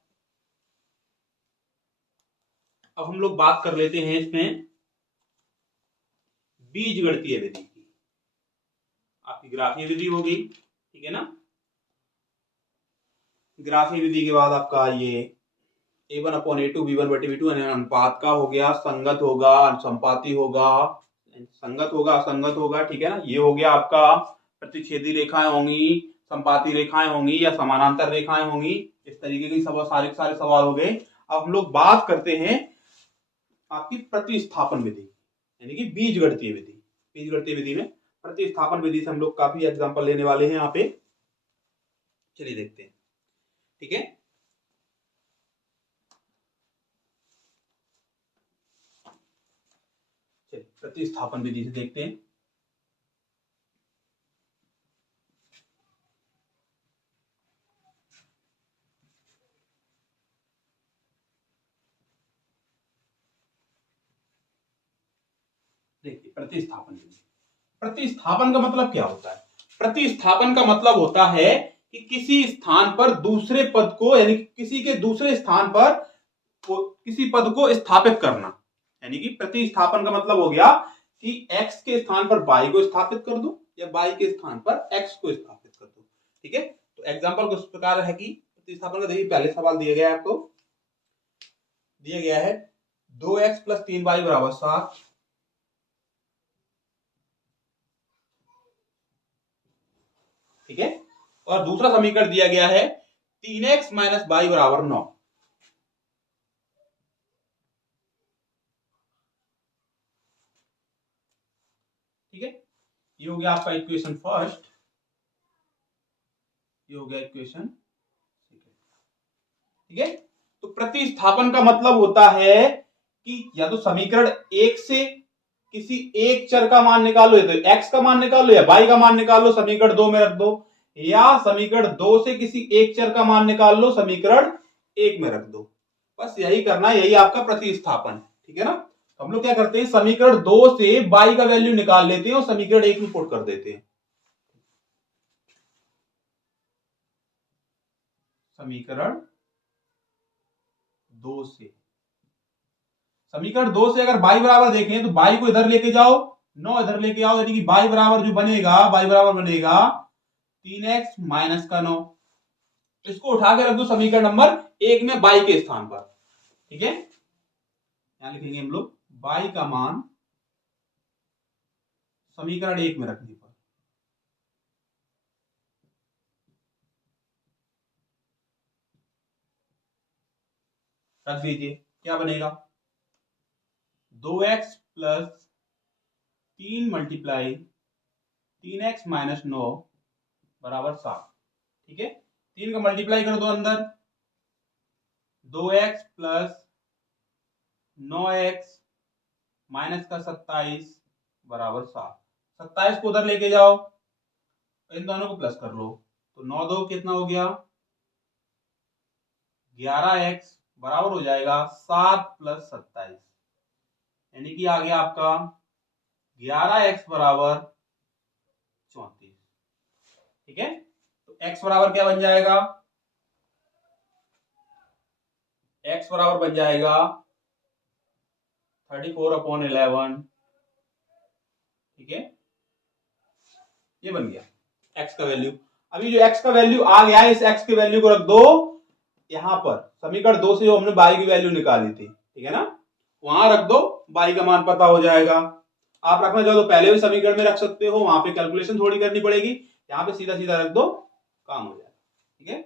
अब हम लोग बात कर लेते हैं इसमें बीजगणितीय विधि की। आपकी ग्राफीय विधि होगी, ठीक है ना। ग्राफीय विधि के बाद आपका ये a1/a2 b1/b2 अनुपात का हो गया, संगत होगा, संपाती होगा, संगत होगा, असंगत होगा। ठीक है ना, ये हो गया आपका प्रतिच्छेदी रेखाएं होंगी, संपाती रेखाएं होंगी या समानांतर रेखाएं होंगी। इस तरीके के सारे सवाल हो गए। अब हम लोग बात करते हैं आपकी प्रतिस्थापन विधि, यानी कि बीजगणितीय विधि। बीजगणितीय विधि में प्रतिस्थापन विधि से हम लोग काफी एग्जांपल लेने वाले हैं यहाँ पे। चलिए देखते हैं। ठीक है, चलिए प्रतिस्थापन विधि से देखते हैं। देखिए प्रतिस्थापन विधि, प्रतिस्थापन का मतलब क्या होता है? प्रतिस्थापन का मतलब होता है कि किसी स्थान पर दूसरे पद को, यानी किसी के दूसरे स्थान पर किसी पद को स्थापित करना। यानी कि प्रतिस्थापन का मतलब हो गया कि x के स्थान पर y को स्थापित कर दो या y के स्थान पर x को स्थापित कर दो। ठीक है, तो एग्जांपल कुछ प्रकार है कि प्रतिस्थापन का। देखिए पहले सवाल दिया गया है आपको, दिया गया है 2x + 3y = 7। ठीक है, और दूसरा समीकरण दिया गया है 3x - y = 9। ठीक है, ये हो गया आपका इक्वेशन फर्स्ट, ये हो गया इक्वेशन सेकंड। ठीक है, तो प्रतिस्थापन का मतलब होता है कि या तो समीकरण एक से किसी एक चर का मान निकालो, या तो x का मान निकालो या y का मान निकालो, समीकरण 2 में रख दो, या समीकरण 2 से किसी एक चर का मान निकाल लो, समीकरण 1 में रख दो। बस यही करना है, यही आपका प्रतिस्थापन। ठीक है ना, हम लोग क्या करते हैं, समीकरण 2 से y का वैल्यू निकाल लेते हैं और समीकरण 1 में पुट कर देते हैं। समीकरण 2 से, समीकरण 2 से अगर y बराबर देखें तो y को इधर लेके जाओ, 9 इधर लेके आओ, यानी कि y बराबर जो बनेगा, y बराबर बनेगा 3x - 9। इसको उठा के रख दो समीकरण नंबर 1 में y के स्थान पर। ठीक है, यहां लिखेंगे हम लोग y का मान समीकरण 1 में रखने पर। रख दीजिए, क्या बनेगा, 2x + 3 × 3x - 9 = 7। ठीक है, 3 का मल्टीप्लाई कर दो अंदर, 2x + 9x - 27 = 7। 27 को उधर लेके जाओ, इन दोनों को प्लस कर लो, तो 9 2 कितना हो गया, 11x बराबर हो जाएगा 7 + 27, यानी कि आ गया आपका 11x = 34। ठीक है, तो x बराबर क्या बन जाएगा, x बराबर बन जाएगा 34/11। ठीक है, ये बन गया x का वैल्यू। अभी जो x का वैल्यू आ गया है, इस x की वैल्यू को रख दो यहां पर, समीकरण 2 से जो हमने y की वैल्यू निकाली थी, ठीक है ना, वहां रख दो, y का मान पता हो जाएगा। आप रखना चाहो तो पहले भी समीकरण में रख सकते हो, वहां पे कैलकुलेशन थोड़ी करनी पड़ेगी, यहाँ पे सीधा सीधा रख दो, काम हो जाएगा। ठीक है,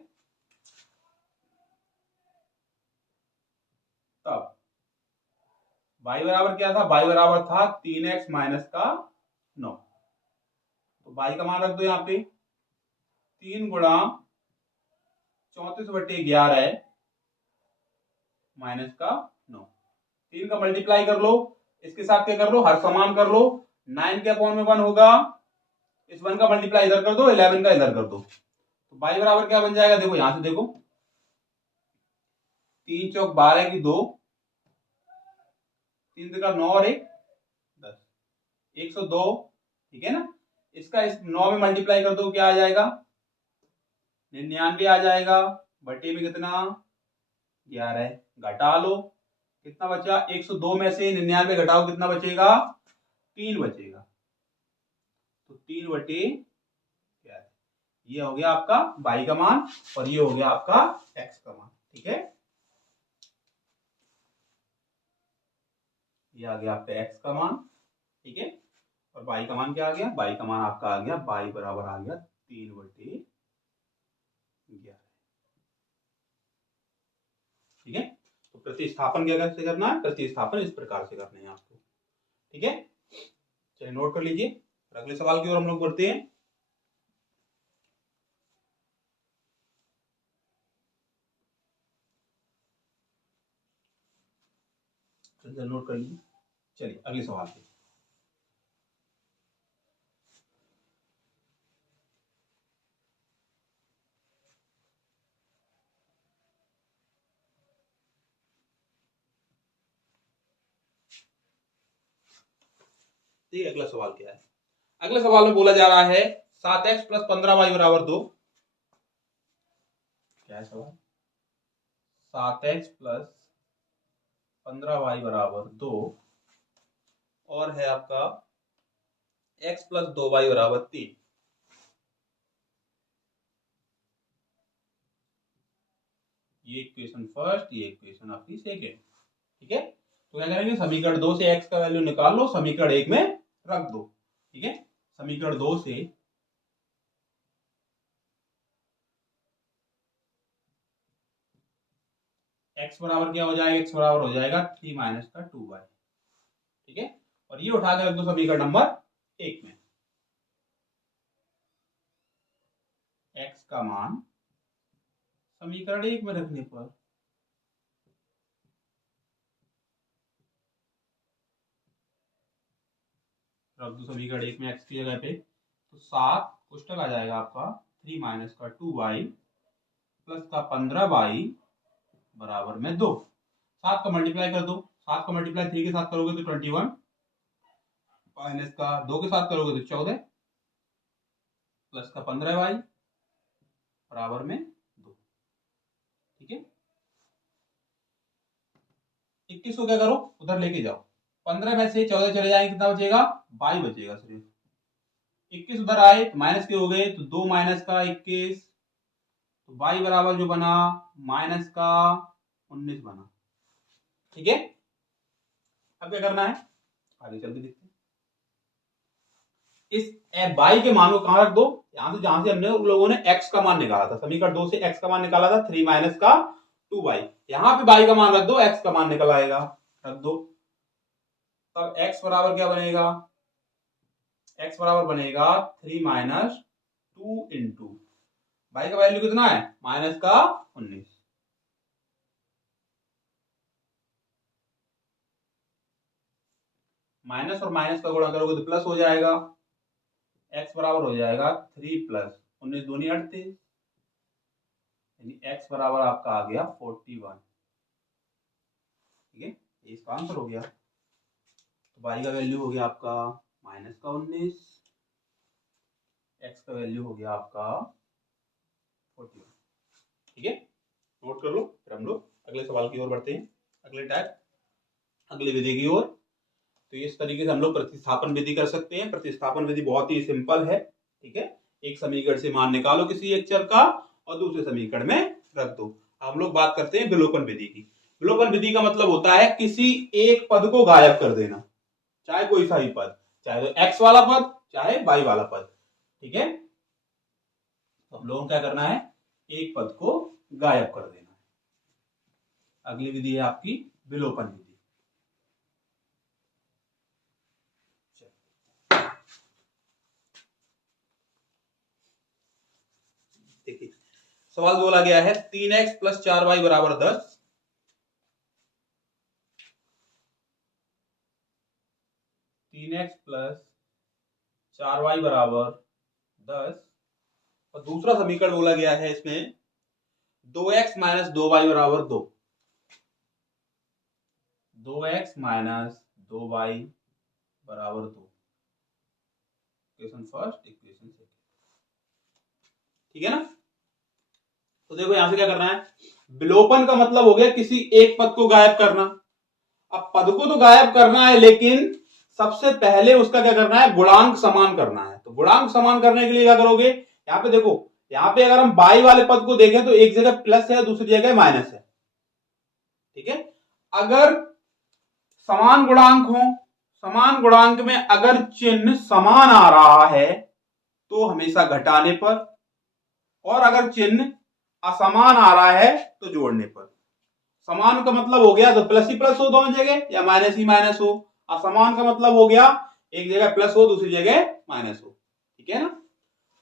तब y बराबर क्या था, y बराबर था 3x माइनस का 9, तो y का मान रख दो यहाँ पे 3 गुणा 34/11 माइनस का 9, 3 का मल्टीप्लाई कर लो, इसके साथ क्या कर लो, हर समान कर लो, 9 के अपॉन में 1 होगा, इस 1 का मल्टीप्लाई इधर कर दो, 11 का इधर कर दो, तो y बराबर क्या बन जाएगा, देखो यहां से देखो, 3 चौक 12 की 2, 3 का 9 और 1 10, 102, ठीक है ना, इसका इस 9 में मल्टीप्लाई कर दो, क्या आ जाएगा 99 आ जाएगा, बटे में कितना 11, घटा लो, कितना बचा 102 में से 99 घटाओ, कितना बचेगा 3 बचेगा, तो 3/11, ये हो गया आपका y का मान और ये हो गया आपका x का मान। ठीक है, ये आ गया आपका x का मान, ठीक है, और y का मान क्या आ गया, y का मान आपका आ गया y बराबर आ गया 3/11। ठीक है, तो प्रतिस्थापन क्या कैसे करना है, प्रतिस्थापन इस प्रकार से करना है आपको। ठीक है, चलिए नोट कर लीजिए, अगले सवाल की ओर हम लोग बढ़ते हैं। नोट कर लीजिए, चलिए अगले सवाल पे। देखिए अगला सवाल क्या है, अगले सवाल में बोला जा रहा है 7x प्लस 15y बराबर 2। क्या है सवाल, 7x प्लस 15y बराबर 2 और है आपका x प्लस 2y बराबर 3। ये इक्वेशन फर्स्ट, ये इक्वेशन आपकी सेकेंड। ठीक है, तो क्या करेंगे, समीकरण 2 से x का वैल्यू निकाल लो, समीकरण 1 में रख दो। ठीक है, समीकरण 2 से x बराबर क्या हो जाएगा, x बराबर हो जाएगा 3 माइनस का 2y। ठीक है, और ये उठा के रख दो समीकरण नंबर 1 में, x का मान समीकरण 1 में रखने पर रख दो समीकरण 1 में x की जगह पे, तो 7 कोष्टक आ जाएगा आपका 3 माइनस का 2y प्लस का 15y बराबर में 2। 7 का मल्टीप्लाई कर दो, 7 का मल्टीप्लाई 3 के साथ करोगे तो 21, माइनस का 2 के साथ करोगे तो 14, प्लस का 15y बराबर में 2। ठीक है, 21 को क्या करो, उधर लेके जाओ, 15 में से 14 चले जाएंगे, कितना बचेगा 22 बचेगा सिर्फ, 21 उधर आए तो माइनस के हो गए, तो 2 माइनस का 21, तो y बराबर जो बना माइनस का 19 बना। ठीक है, अब क्या करना है, आगे चल के देखते हैं। इस y के मान को कहां रख दो, यहां से जहां से हमने उन लोगों ने x का मान निकाला था, समीकरण 2 से x का मान निकाला था 3 माइनस का 2y, यहां पे y का मान रख दो, x का मान निकल आएगा, रख दो, तब x बराबर क्या बनेगा, x बराबर बनेगा 3 माइनस 2 इंटू y का वैल्यू कितना है माइनस का 19, माइनस और माइनस का गुणा करोगे तो प्लस हो जाएगा, x बराबर हो जाएगा 3 प्लस 19 दूनी 38, यानी x बराबर आपका आ गया 41। ठीक है, इसका आंसर हो गया, तो y का वैल्यू हो गया आपका माइनस का 19, x का वैल्यू हो गया आपका 41। ठीक है, नोट कर लो, फिर हम लोग अगले सवाल की ओर बढ़ते हैं, अगले टाइप, अगली विधि की ओर। तो इस तरीके से हम लोग प्रतिस्थापन विधि कर सकते हैं, प्रतिस्थापन विधि बहुत ही सिंपल है। ठीक है, एक समीकरण से मान निकालो किसी एक चर का और दूसरे समीकरण में रख दो। हम लोग बात करते हैं विलोपन विधि की। विलोपन विधि का मतलब होता है किसी एक पद को गायब कर देना, चाहे कोई सा भी पद, चाहे तो x वाला पद चाहे y वाला पद। ठीक है, तो हम लोगों को क्या करना है, एक पद को गायब कर देना है। अगली विधि है आपकी विलोपन विधि। देखिए सवाल बोला गया है 3x + 4y = 10। 3x + 4y = 10 और दूसरा समीकरण बोला गया है इसमें 2x - 2y = 2। 2x - 2y = 2। Equation first, equation second. ठीक है ना। तो देखो यहां से क्या करना है, विलोपन का मतलब हो गया किसी एक पद को गायब करना। अब पद को तो गायब करना है, लेकिन सबसे पहले उसका क्या करना है, गुणांक समान करना है। तो गुणांक समान करने के लिए क्या करोगे, यहां पे देखो, यहां पे अगर हम बाई वाले पद को देखें तो एक जगह प्लस है, दूसरी जगह माइनस है। ठीक है, अगर समान गुणांक हो, समान गुणांक में अगर चिन्ह समान आ रहा है तो हमेशा घटाने पर, और अगर चिन्ह असमान आ रहा है तो जोड़ने पर। समान का मतलब हो गया तो प्लस ही प्लस हो दोनों जगह, या माइनस ही माइनस हो। असमान का मतलब हो गया एक जगह प्लस हो दूसरी जगह माइनस हो। ठीक है ना।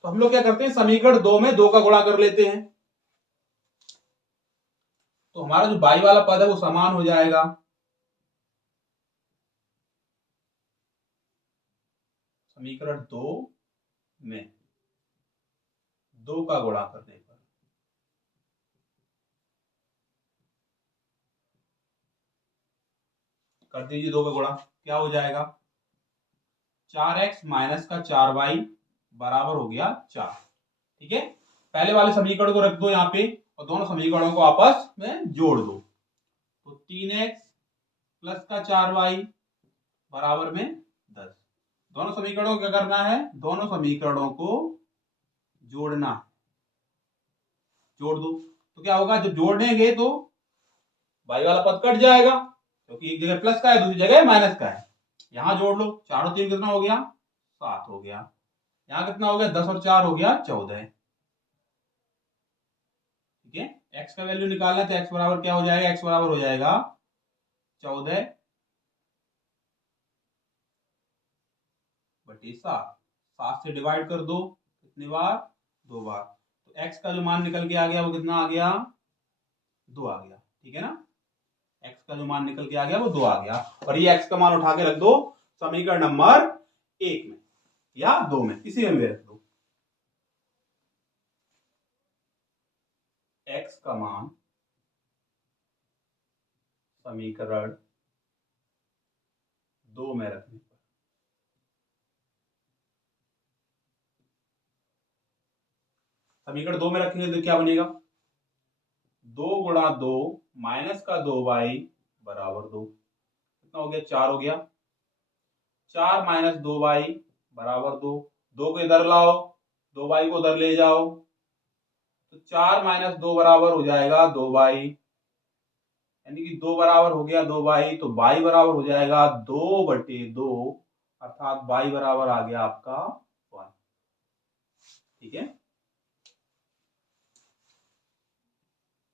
तो हम लोग क्या करते हैं, समीकरण 2 में 2 का गुणा कर लेते हैं। तो हमारा जो बाई वाला पद है वो समान हो जाएगा। समीकरण 2 में 2 का गुणा करने पर कर दीजिए 2 का गुणा, क्या हो जाएगा, 4x - 4y बराबर हो गया 4। ठीक है, पहले वाले समीकरण को रख दो यहां पे और दोनों समीकरणों को आपस में जोड़ दो। तो 3x + 4y बराबर में 10। दोनों समीकरणों को क्या करना है, दोनों समीकरणों को जोड़ना, जोड़ दो। तो क्या होगा, जब जोड़ेंगे तो बाई वाला पद कट जाएगा, क्योंकि एक जगह प्लस का है दूसरी जगह माइनस का है। यहां जोड़ लो, 4 और 3 कितना हो गया, 7 हो गया। यहां कितना हो गया, 10 और 4 हो गया 14। ठीक है, x का वैल्यू निकालना है तो x बराबर क्या हो जाएगा, x बराबर हो जाएगा 14 बटे 7। 7 से डिवाइड कर दो, कितनी बार, 2 बार। तो x का जो मान निकल के आ गया वो कितना आ गया, 2 आ गया। ठीक है ना, x का जो मान निकल के आ गया वो 2 आ गया। और ये x का मान उठा के रख दो समीकरण नंबर 1 में या 2 में, किसी में भी रख दो। x का मान समीकरण 2 में रखने पर समीकरण 2 में रखेंगे तो क्या बनेगा, 2 × 2 - 2y = 2। कितना हो गया, 4 हो गया। 4 - 2y = 2। 2 को इधर लाओ, 2y को उधर ले जाओ, तो 4 - 2 बराबर हो जाएगा 2y, यानी कि 2 बराबर हो गया 2y। तो y बराबर हो जाएगा 2/2, अर्थात y बराबर आ गया आपका 1। ठीक है,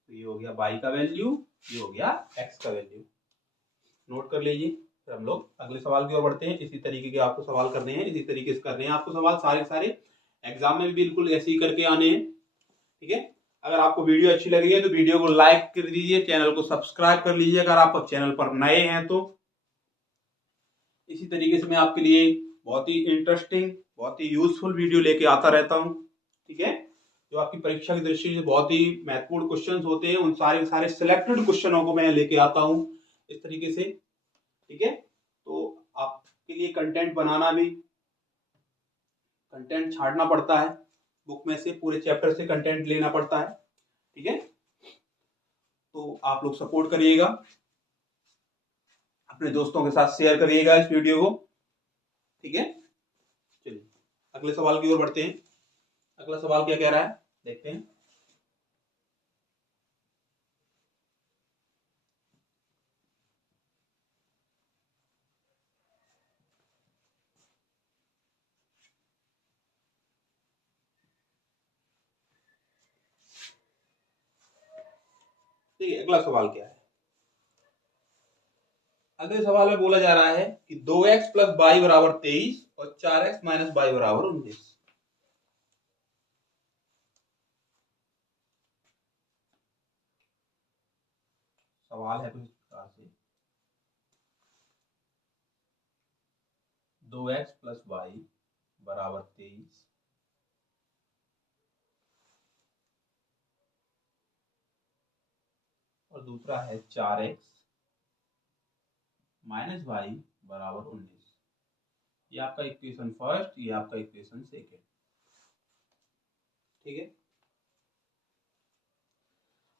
तो ये हो गया y का वैल्यू, ये हो गया x का वैल्यू। नोट कर लीजिए। फिर हम लोग अगले सवाल की ओर बढ़ते हैं। इसी तरीके के आपको सवाल करने हैं, इसी तरीके से करने हैं आपको सवाल, सारे एग्जाम में भी बिल्कुल ऐसे ही करके आने हैं। ठीक है, अगर आपको वीडियो अच्छी लगी है तो वीडियो को लाइक कर दीजिए, चैनल को सब्सक्राइब कर लीजिए अगर आप चैनल पर नए हैं तो। इसी तरीके से मैं आपके लिए बहुत ही इंटरेस्टिंग, बहुत ही यूजफुल वीडियो लेके आता रहता हूँ। ठीक है, जो आपकी परीक्षा की दृष्टि से बहुत ही महत्वपूर्ण क्वेश्चन होते हैं, उन सारे सिलेक्टेड क्वेश्चनों को मैं लेके आता हूँ इस तरीके से। ठीक है, तो आपके लिए कंटेंट बनाना भी, कंटेंट छांटना पड़ता है बुक में से, पूरे चैप्टर से कंटेंट लेना पड़ता है। ठीक है, तो आप लोग सपोर्ट करिएगा, अपने दोस्तों के साथ शेयर करिएगा इस वीडियो को। ठीक है, चलिए अगले सवाल की ओर बढ़ते हैं। अगला सवाल क्या कह रहा है देखते हैं। ठीक है, अगला सवाल क्या है। अगले सवाल में बोला जा रहा है कि 2x प्लस वाई बराबर 23 और 4x माइनस वाई बराबर 19। सवाल है कुछ इस प्रकार से, 2x प्लस वाई बराबर 23 और दूसरा है 4x माइनस वाई बराबर 19। ये आपका इक्वेशन फर्स्ट, ये आपका इक्वेशन सेकेंड। ठीक है,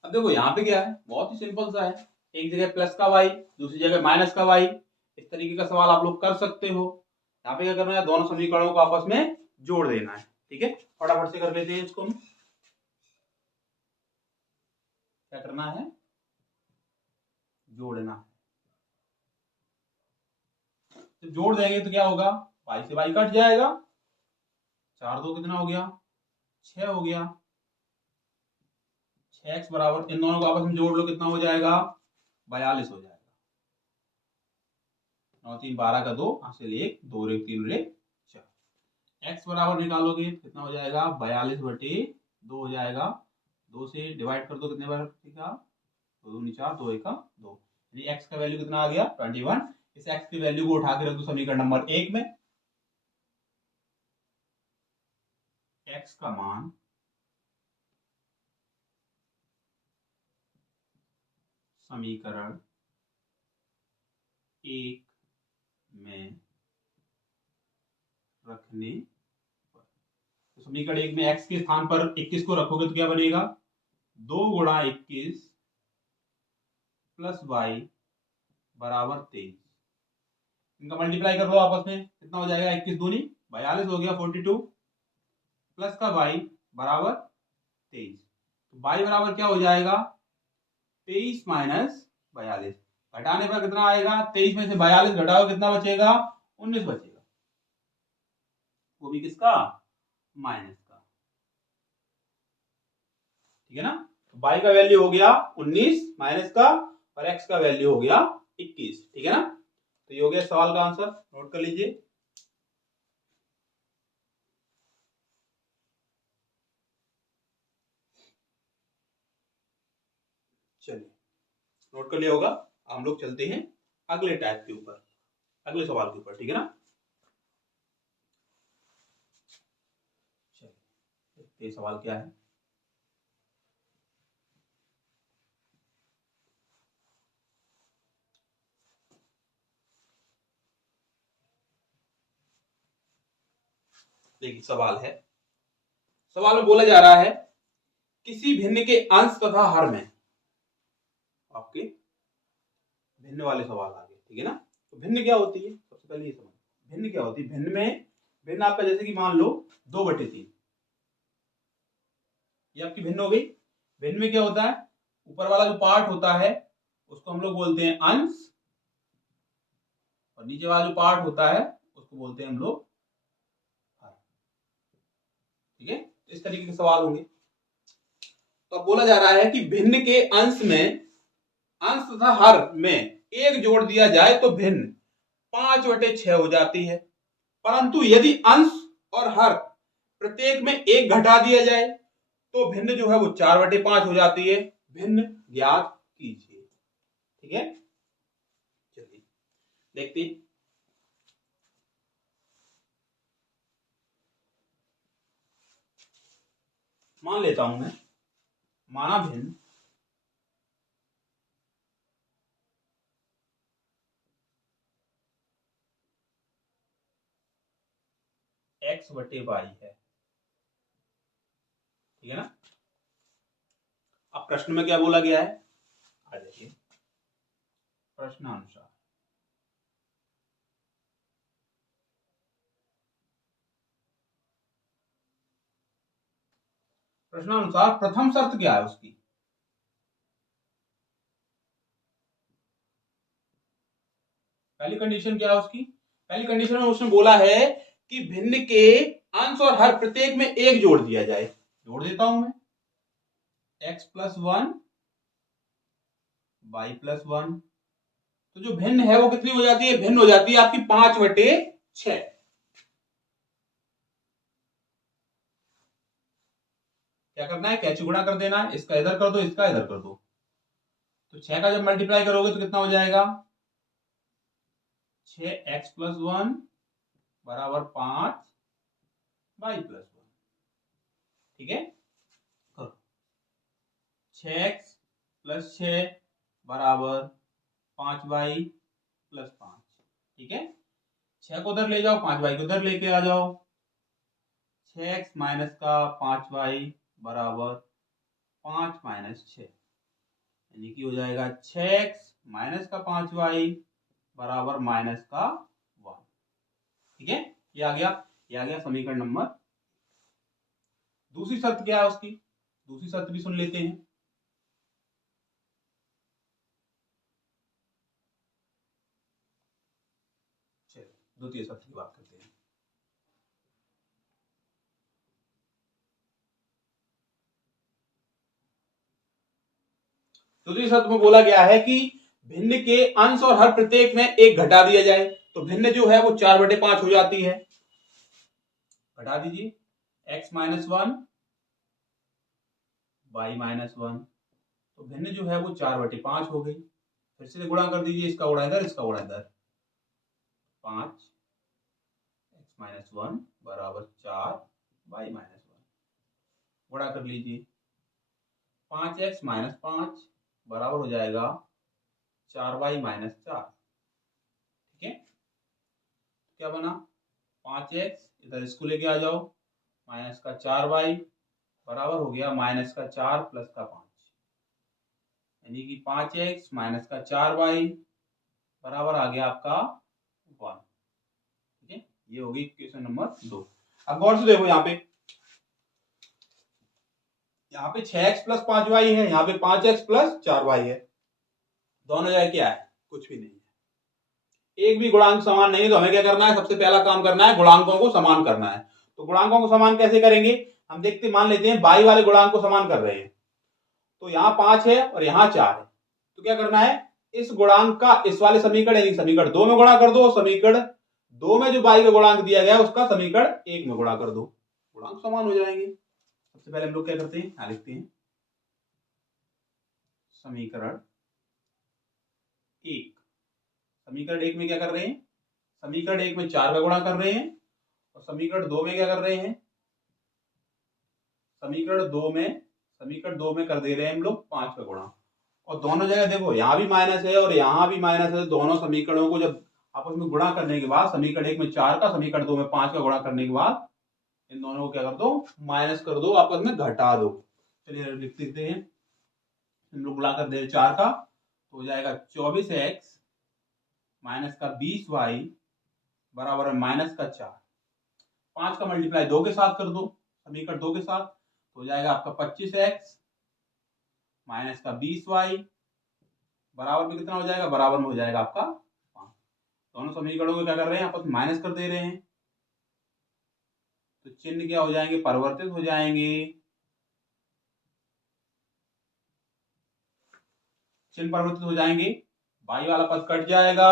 अब देखो यहाँ पे क्या है, बहुत ही सिंपल सा है। एक जगह प्लस का वाई, दूसरी जगह माइनस का वाई, इस तरीके का सवाल आप लोग कर सकते हो। यहाँ पे क्या करना है, दोनों समीकरणों को आपस में जोड़ देना है। ठीक है, फटाफट से कर लेते हैं इसको। हम क्या करना है, जोड़ना है। तो जोड़ देंगे तो क्या होगा, वाई से वाई कट जाएगा, 4 2 कितना हो गया, 6 हो गया। 6x बराबर, इन दोनों को आपस में जोड़ लो, कितना हो जाएगा, 42 हो जाएगा। 9 3 12 का 2, हासिल 1, 2 1 3 1 4। x बराबर निकालोगे कितना हो जाएगा, 42 बटे 2 हो जाएगा। 2 से डिवाइड कर दो, कितने बार का, 2 2 4, 2 1 2, यानी x का वैल्यू कितना आ गया, 21। इस x की वैल्यू को उठा के रख दो समीकरण नंबर 1 में। x का मान समीकरण 1 में रखने पर, तो समीकरण 1 में x के स्थान पर 21 को रखोगे तो क्या बनेगा, 2 गुणा 21 प्लस वाई बराबर 23। इनका मल्टीप्लाई कर लो आपस में, कितना हो जाएगा, 21 दूनी 42 हो गया, 42 प्लस का वाई बराबर 23। तो वाई बराबर क्या हो जाएगा, 23 माइनस 42। घटाने पर कितना आएगा, 23 में से 42 घटाओ कितना बचेगा, 19 बचेगा, वो भी किसका, माइनस का। ठीक है ना, तो y का वैल्यू हो गया 19 माइनस का, और x का वैल्यू हो गया 21। ठीक है ना, तो ये हो गया सवाल का आंसर, नोट कर लीजिए। चलिए, नोट कर लिया होगा। हम लोग चलते हैं अगले टाइप के ऊपर, अगले सवाल के ऊपर। ठीक है ना, चलिए देखते हैं सवाल क्या है। देखिए सवाल है, सवाल में बोला जा रहा है किसी भिन्न के अंश तथा हर में, आपके भिन्न वाले सवाल आ गए। ठीक है ना, तो भिन्न क्या होती है, सबसे पहले ये समझ, भिन्न क्या होती है। भिन्न में, भिन्न आपका जैसे कि मान लो 2/3, ये आपकी भिन्न हो गई। भिन्न में क्या होता है, ऊपर वाला जो पार्ट होता है उसको हम लोग बोलते हैं अंश, और नीचे वाला जो पार्ट होता है उसको बोलते हैं हम लोग हर। ठीक है, इस तरीके के सवाल होंगे। तो अब बोला जा रहा है कि भिन्न के अंश में, अंश तथा हर में एक जोड़ दिया जाए तो भिन्न 5/6 हो जाती है, परंतु यदि अंश और हर प्रत्येक में एक घटा दिया जाए तो भिन्न जो है वो 4/5 हो जाती है। भिन्न ज्ञात कीजिए। ठीक है, चलिए देखते हैं। मान लेता हूं मैं, माना भिन्न x/y है। ठीक है ना, अब प्रश्न में क्या बोला गया है, आ जाइए प्रश्नानुसार। प्रश्नानुसार प्रथम शर्त क्या है उसकी? पहली कंडीशन क्या है उसकी? पहली कंडीशन में उसने बोला है कि भिन्न के अंश और हर प्रत्येक में एक जोड़ दिया जाए। जोड़ देता हूं मैं, x plus one y plus one. तो जो भिन्न है वो कितनी हो जाती है? भिन्न हो जाती है आपकी 5/6। क्या करना है? कैच गुणा कर देना है, इसका इधर कर दो, इसका इधर कर दो। तो 6 का जब मल्टीप्लाई करोगे तो कितना हो जाएगा? 6x प्लस वन बराबर 5y प्लस वन। ठीक है, 6x प्लस 6 बराबर 5y प्लस 5। ठीक है, 6 को उधर ले जाओ, 5y को उधर लेके आ जाओ। 6x माइनस का 5y बराबर 5 माइनस 6, यानी कि हो जाएगा 6x माइनस का 5y बराबर माइनस का 1। ठीक है, ये आ गया समीकरण नंबर। दूसरी शर्त क्या है उसकी? दूसरी शर्त भी सुन लेते हैं। चलिए द्वितीय शर्त की बात करते हैं। दूसरी शर्त में बोला गया है कि भिन्न के अंश और हर प्रत्येक में एक घटा दिया जाए। तो भिन्न जो है वो 4/5 हो जाती है। घटा दीजिए, x minus one y minus one. तो भिन्न जो है वो 4/5 हो गई। फिर से गुणा कर दीजिए, इसका गुणा इधर, इसका गुणा इधर। 5 x माइनस वन बराबर 4 वाई माइनस वन। गुणा कर लीजिए, 5x माइनस 5 बराबर हो जाएगा 4y माइनस 4। ठीक है, क्या बना? 5x इधर इसको लेके आ जाओ, माइनस का 4y बराबर हो गया माइनस का 4 प्लस का 5, यानी कि 5x माइनस का 4y बराबर आ गया आपका 1। ठीक है, ये होगी क्वेश्चन नंबर 2। अब गौर से देखो, यहाँ पे 6x प्लस 5y है, यहाँ पे 5x प्लस 4y है। दोनों जगह क्या है? कुछ भी नहीं है। एक भी गुणांक समान नहीं है। तो हमें क्या करना है? सबसे पहला काम करना है, गुणांकों को समान करना है। तो गुणांकों को समान कैसे करेंगे? हम देखते, मान लेते हैं बाई वाले गुणांक को समान कर रहे हैं। तो यहाँ 5 है और यहाँ 4 है। तो क्या करना है? इस गुणांक का इस वाले समीकरण यानी समीकरण 2 में गुणा कर दो। समीकरण 2 में जो बाई का गुणांक दिया गया उसका समीकरण 1 में गुणा कर दो। गुणांक समान हो जाएंगे। सबसे पहले हम लोग क्या करते हैं? यहाँ लिखते हैं समीकरण 1। समीकरण 1 में क्या कर रहे हैं? समीकरण 1 में 4 का गुणा कर रहे हैं और समीकरण 2 में क्या कर रहे हैं? समीकरण 2 में कर दे रहे हैं हम लोग 5 का गुणा। और दोनों जगह देखो, यहाँ भी माइनस है और यहाँ भी माइनस है। दोनों समीकरणों को जब आपस में गुणा करने के बाद, समीकरण 1 में 4 का, समीकरण 2 में 5 का गुणा करने के बाद इन दोनों को क्या कर दो? माइनस कर दो, आपस में घटा दो। चलिए लिख देते हैं, हम लोग गुणा कर दे 4 का, तो हो जाएगा 24x माइनस का 20y बराबर है माइनस का 4। 5 का मल्टीप्लाई 2 के साथ कर दो, समीकरण 2 के साथ, तो हो जाएगा आपका 25x माइनस का 20y बराबर में कितना हो जाएगा? बराबर में हो जाएगा आपका 5। दोनों समीकरणों को क्या कर रहे हैं? आपस में माइनस कर दे रहे हैं। तो चिन्ह क्या हो जाएंगे? परिवर्तित हो जाएंगे। चिन्ह परिवर्तित हो जाएंगे, बाई वाला पद कट जाएगा।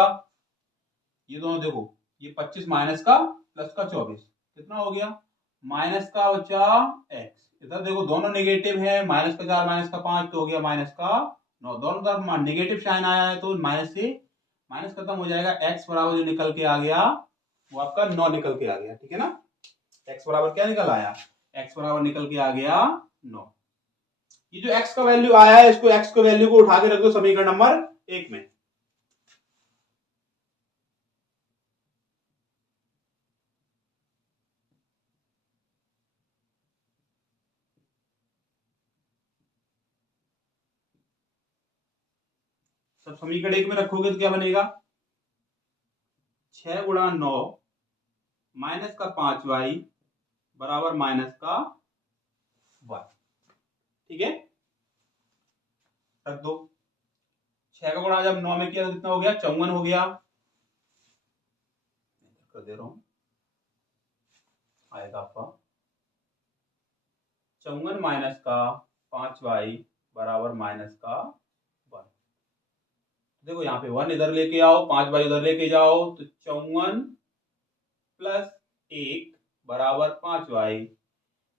ये दोनों देखो, ये 25 माइनस का प्लस का 24 कितना हो गया? माइनस का बचा x। इधर देखो दोनों नेगेटिव है, माइनस का 4 माइनस का 5 तो हो गया माइनस का 9। दोनों तरफ नेगेटिव साइन आया है तो माइनस से माइनस खत्म हो जाएगा। x बराबर जो निकल के आ गया वो आपका 9 निकल के आ गया। ठीक है ना, x बराबर क्या निकल आया? x बराबर निकल के आ गया 9। ये जो x का वैल्यू आया है, इसको x के वैल्यू को उठा के रख दो समीकरण नंबर 1 में। सब समीकरण 1 में रखोगे तो क्या बनेगा? 6 गुणा 9 माइनस का 5y बराबर माइनस का 1। ठीक है, रख दो। 6 का गुणा जब 9 में किया तो कितना हो गया, 54 हो गया। कर दे रहा हूं, आएगा आपका 54 माइनस का 5y बराबर माइनस का 1। देखो यहाँ पे 1 इधर लेके आओ, 5y उधर लेके जाओ, तो 54 प्लस 1 बराबर 5y,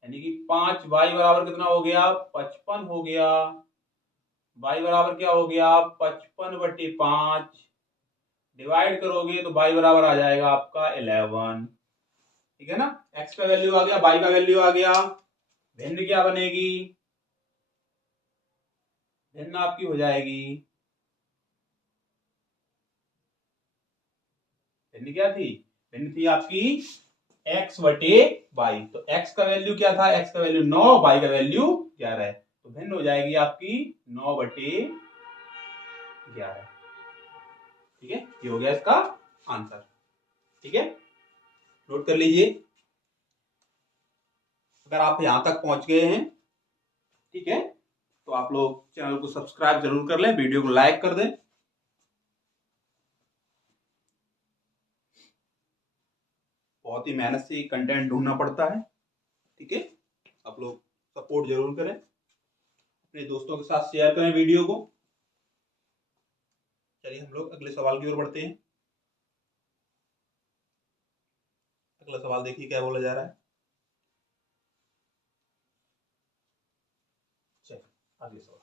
यानी कि 5y बराबर कितना हो गया, 55 हो गया। y बराबर क्या हो गया, 55/5। डिवाइड करोगे तो y बराबर आ जाएगा आपका 11। ठीक है ना, x का वैल्यू आ गया, y का वैल्यू आ गया। भिन्न क्या बनेगी, भिन्न आपकी हो जाएगी, भिन्न क्या थी, भिन्न थी आपकी x/y। तो x का वैल्यू क्या था, x का वैल्यू 9, y का वैल्यू 11 है, तो भिन्न हो जाएगी आपकी 9/11। ठीक है, ये हो गया इसका आंसर। ठीक है, नोट कर लीजिए। अगर आप यहां तक पहुंच गए हैं, ठीक है, तो आप लोग चैनल को सब्सक्राइब जरूर कर लें, वीडियो को लाइक कर दें। बहुत ही मेहनत से कंटेंट ढूंढना पड़ता है। ठीक है, आप लोग सपोर्ट जरूर करें, अपने दोस्तों के साथ शेयर करें वीडियो को। चलिए हम लोग अगले सवाल की ओर बढ़ते हैं। अगला सवाल देखिए क्या बोला जा रहा है। चलिए अगले सवाल।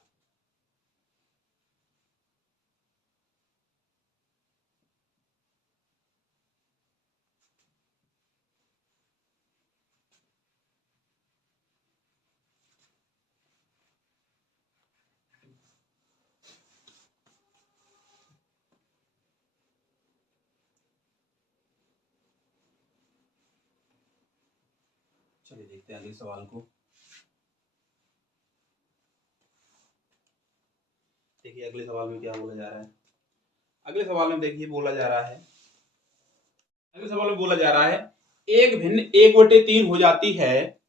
चलिए देखते हैं अगले सवाल को। देखिए अगले सवाल में क्या बोला जा रहा है। अगले सवाल में देखिए बोला जा रहा है, अगले सवाल में बोला जा रहा है, एक भिन्न 1/3 हो जाती है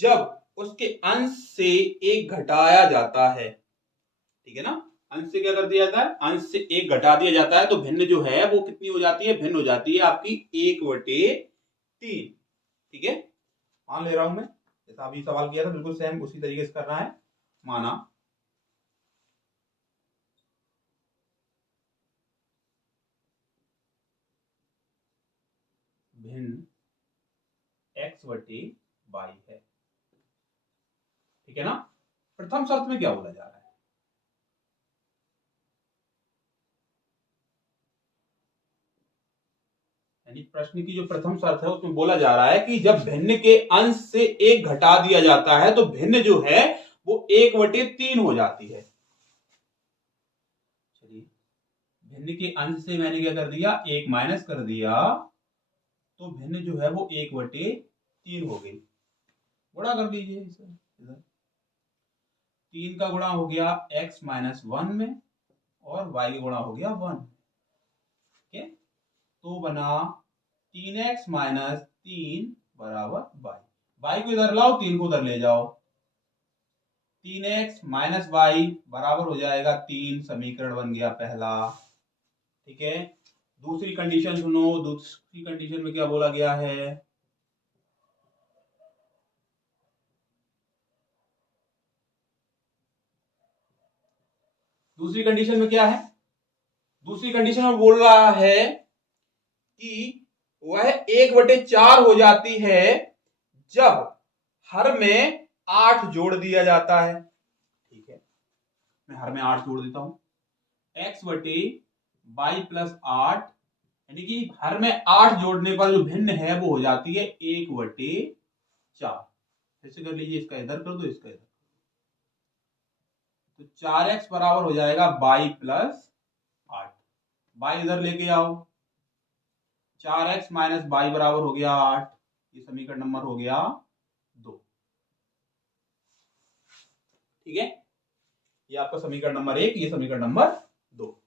जब उसके अंश से 1 घटाया जाता है। ठीक है ना, अंश से क्या कर दिया जाता है, अंश से 1 घटा दिया जाता है, तो भिन्न जो है वो कितनी हो जाती है, भिन्न हो जाती है आपकी 1/3। ठीक है, मान ले रहा हूं मैं, जैसा अभी सवाल किया था बिल्कुल सेम उसी तरीके से करना है। माना भिन्न x/y है। ठीक है ना, प्रथम शर्त में क्या बोला जा रहा है, यानी प्रश्न की जो प्रथम शर्त है उसमें बोला जा रहा है कि जब भिन्न के अंश से 1 घटा दिया जाता है तो भिन्न जो है वो 1/3 हो जाती है। चलिए, भिन्न के अंश से मैंने क्या कर दिया, 1 माइनस कर दिया, तो भिन्न जो है वो 1/3 हो गई। गुणा कर दीजिए इसे, इधर 3 का गुणा हो गया x - 1 में और y का गुणा हो गया 1। ठीक है, तो बना 3x - 3 बराबर y। y को इधर लाओ, 3 को उधर ले जाओ, 3x - y बराबर हो जाएगा 3। समीकरण बन गया पहला। ठीक है, दूसरी कंडीशन सुनो, दूसरी कंडीशन में क्या बोला गया है, दूसरी कंडीशन में क्या है, दूसरी कंडीशन में बोल रहा है कि वह 1/4 हो जाती है जब हर में 8 जोड़ दिया जाता है। ठीक है, मैं हर में 8 जोड़ देता हूं, x/y + 8, यानी कि हर में 8 जोड़ने पर जो भिन्न है वो हो जाती है 1/4। फिर से कर लीजिए, इसका इधर कर दो, इसका इधर, तो 4x बराबर हो जाएगा y + 8। y इधर लेके आओ, 4x - y बराबर हो गया 8। ये समीकरण नंबर हो गया 2। ठीक है, ये आपका समीकरण नंबर 1, ये समीकरण नंबर 2।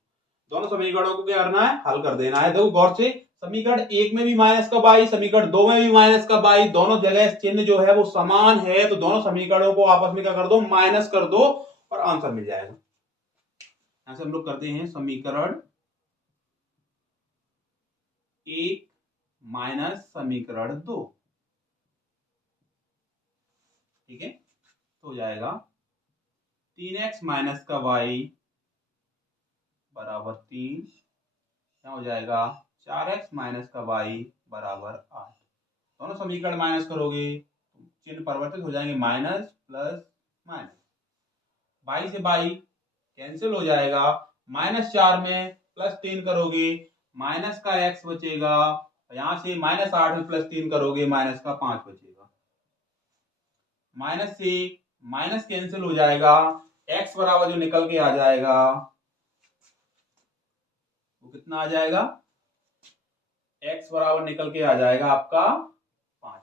दोनों समीकरणों को क्या करना है, हल कर देना है। देखो गौर से समीकरण 1 में भी माइनस का बाई, समीकरण 2 में भी माइनस का बाई, दोनों जगह चिन्ह जो है वो समान है, तो दोनों समीकरणों को आपस में क्या कर दो, माइनस कर दो और आंसर मिल जाएगा। यहां से हम लोग करते हैं समीकरण 1 माइनस समीकरण 2, ठीक है, तो हो जाएगा 3x माइनस का y बराबर 3, क्या हो जाएगा 4x माइनस का y बराबर 8। दोनों समीकरण माइनस करोगे चिन्ह परिवर्तित हो जाएंगे, माइनस प्लस माइनस, बाई से बाई कैंसिल हो जाएगा, -4 में +3 करोगे माइनस का x बचेगा, यहां से -8 में +3 करोगे माइनस का 5 बचेगा, माइनस से माइनस कैंसिल हो जाएगा, x बराबर जो निकल के आ जाएगा वो कितना आ जाएगा, x बराबर निकल के आ जाएगा आपका 5,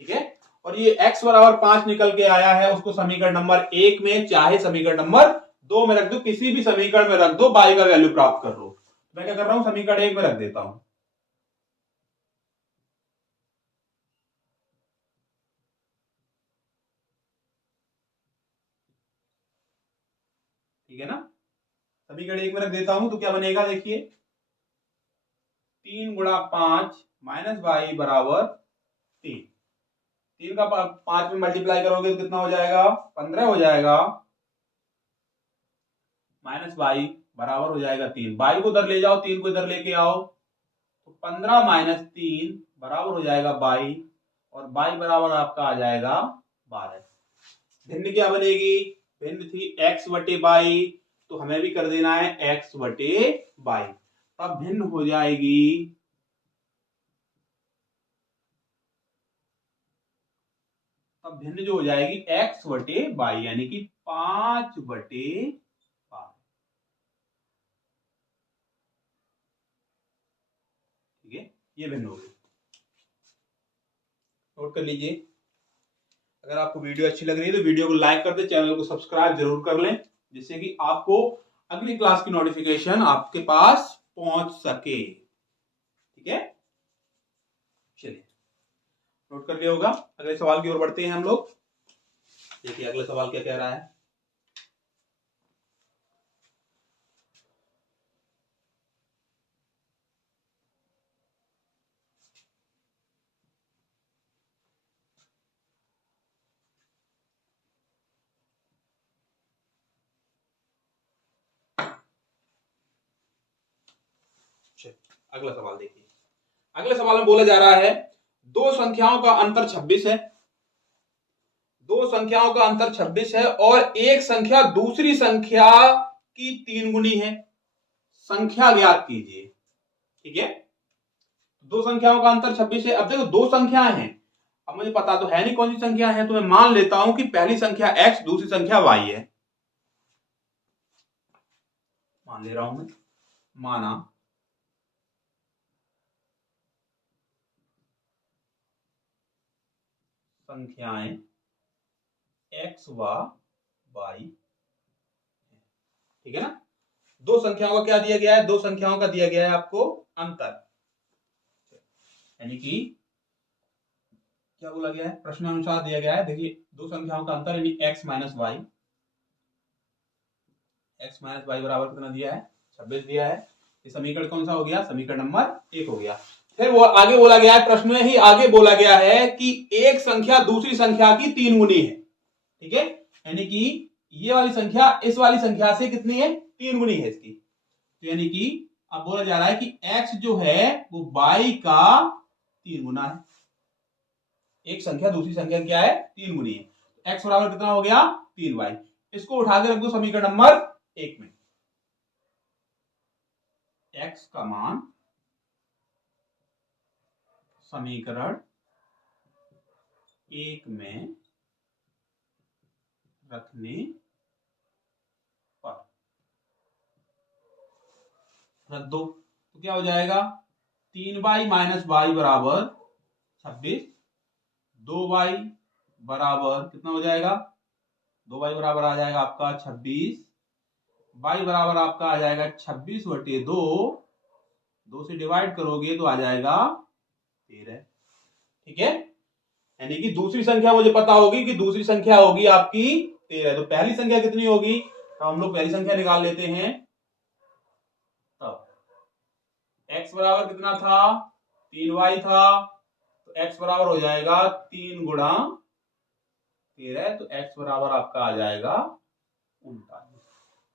ठीक है। और ये x बराबर 5 निकल के आया है, उसको समीकरण नंबर 1 में चाहे समीकरण नंबर 2 में रख दो, किसी भी समीकरण में रख दो, y का वैल्यू प्राप्त कर लो। मैं क्या कर रहा हूं, समीकरण 1 में रख देता हूं, ठीक है ना। समीकरण 1 में रख देता हूं तो क्या बनेगा, देखिए 3 गुणा 5 माइनस वाई बराबर 3, 3 का 5 में मल्टीप्लाई करोगे तो कितना हो जाएगा, 15 हो जाएगा, माइनस वाई बराबर हो जाएगा 3, वाई को इधर ले जाओ, 3 को इधर लेके आओ, तो 15 माइनस 3 बराबर हो जाएगा 22, और y बराबर आपका आ जाएगा 12। भिन्न क्या बनेगी, भिन्न थी x बटे बाई, तो हमें भी कर देना है x बटे बाई, तब भिन्न हो जाएगी तब भिन्न जो हो जाएगी x बटे बाई, यानी कि 5 बटे 12, ठीक है, ये भिन्न हो गई। नोट कर लीजिए। अगर आपको वीडियो अच्छी लग रही है तो वीडियो को लाइक कर दे, चैनल को सब्सक्राइब जरूर कर लें, जिससे कि आपको अगली क्लास की नोटिफिकेशन आपके पास पहुंच सके, ठीक है। चलिए, नोट कर लिया होगा। अगले सवाल की ओर बढ़ते हैं हम लोग। देखिए अगला सवाल क्या कह रहा है, अगला सवाल देखिए। अगले सवाल में बोला जा रहा है, दो संख्याओं का अंतर 26 है, दो संख्याओं का अंतर 26 है और एक संख्या दूसरी संख्या की 3 गुनी है, संख्या ज्ञात कीजिए, ठीक है। दो संख्याओं का अंतर 26 है। अब देखो दो संख्याएं हैं, अब मुझे पता तो है नहीं कौन सी संख्या है, तो मैं मान लेता हूं कि पहली संख्या x दूसरी संख्या y है, मान ले रहा हूं मैं, माना संख्याएं x व y, ठीक है ना। दो संख्याओं का क्या दिया गया है, दो संख्याओं का दिया गया है आपको अंतर, यानी कि क्या बोला गया है, प्रश्न अनुसार दिया गया है। देखिए दो संख्याओं का अंतर यानी x minus y, x minus y बराबर कितना दिया है, 26 दिया है। ये समीकरण कौन सा हो गया, समीकरण नंबर 1 हो गया। फिर वो आगे बोला गया है, प्रश्न में ही आगे बोला गया है कि एक संख्या दूसरी संख्या की 3 गुनी है, ठीक है, यानी कि ये वाली संख्या इस वाली संख्या से कितनी है, 3 गुनी है इसकी, तो यानी कि अब बोला जा रहा है कि x जो है वो y का 3 गुना है, एक संख्या दूसरी संख्या क्या है, 3 गुनी है, x बराबर कितना हो गया 3y, इसको उठा के रख दो समीकरण नंबर 1 में, x का मान समीकरण 1 में रखने पर रख दो, तो क्या हो जाएगा 3y माइनस वाई बराबर 26, 2y बराबर कितना हो जाएगा, 2y बराबर आ जाएगा आपका 26, y बराबर आपका आ जाएगा 26 बटे 2, 2 से डिवाइड करोगे तो आ जाएगा 13। ठीक है, यानी कि दूसरी संख्या मुझे पता होगी कि दूसरी संख्या होगी आपकी 13। तो पहली संख्या कितनी होगी, तो हम लोग पहली संख्या निकाल लेते हैं। तब x बराबर कितना था, 3y था, तो x बराबर हो जाएगा 3 गुणा 13, तो x बराबर आपका आ जाएगा 39।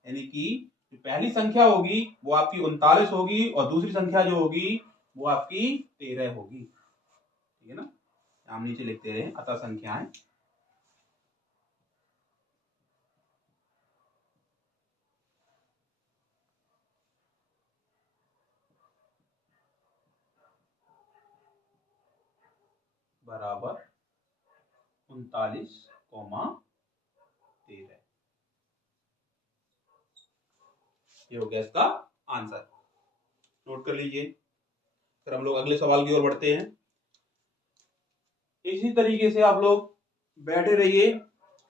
यानी कि जो पहली संख्या होगी वो आपकी 39 होगी और दूसरी संख्या जो होगी वो आपकी 13 होगी। ठीक है ना, हम नीचे लिखते रहे अतः संख्याएं। बराबर 39,13, ये हो गया इसका आंसर। नोट कर लीजिए। फिर हम लोग अगले सवाल की ओर बढ़ते हैं। इसी तरीके से आप लोग बैठे रहिए।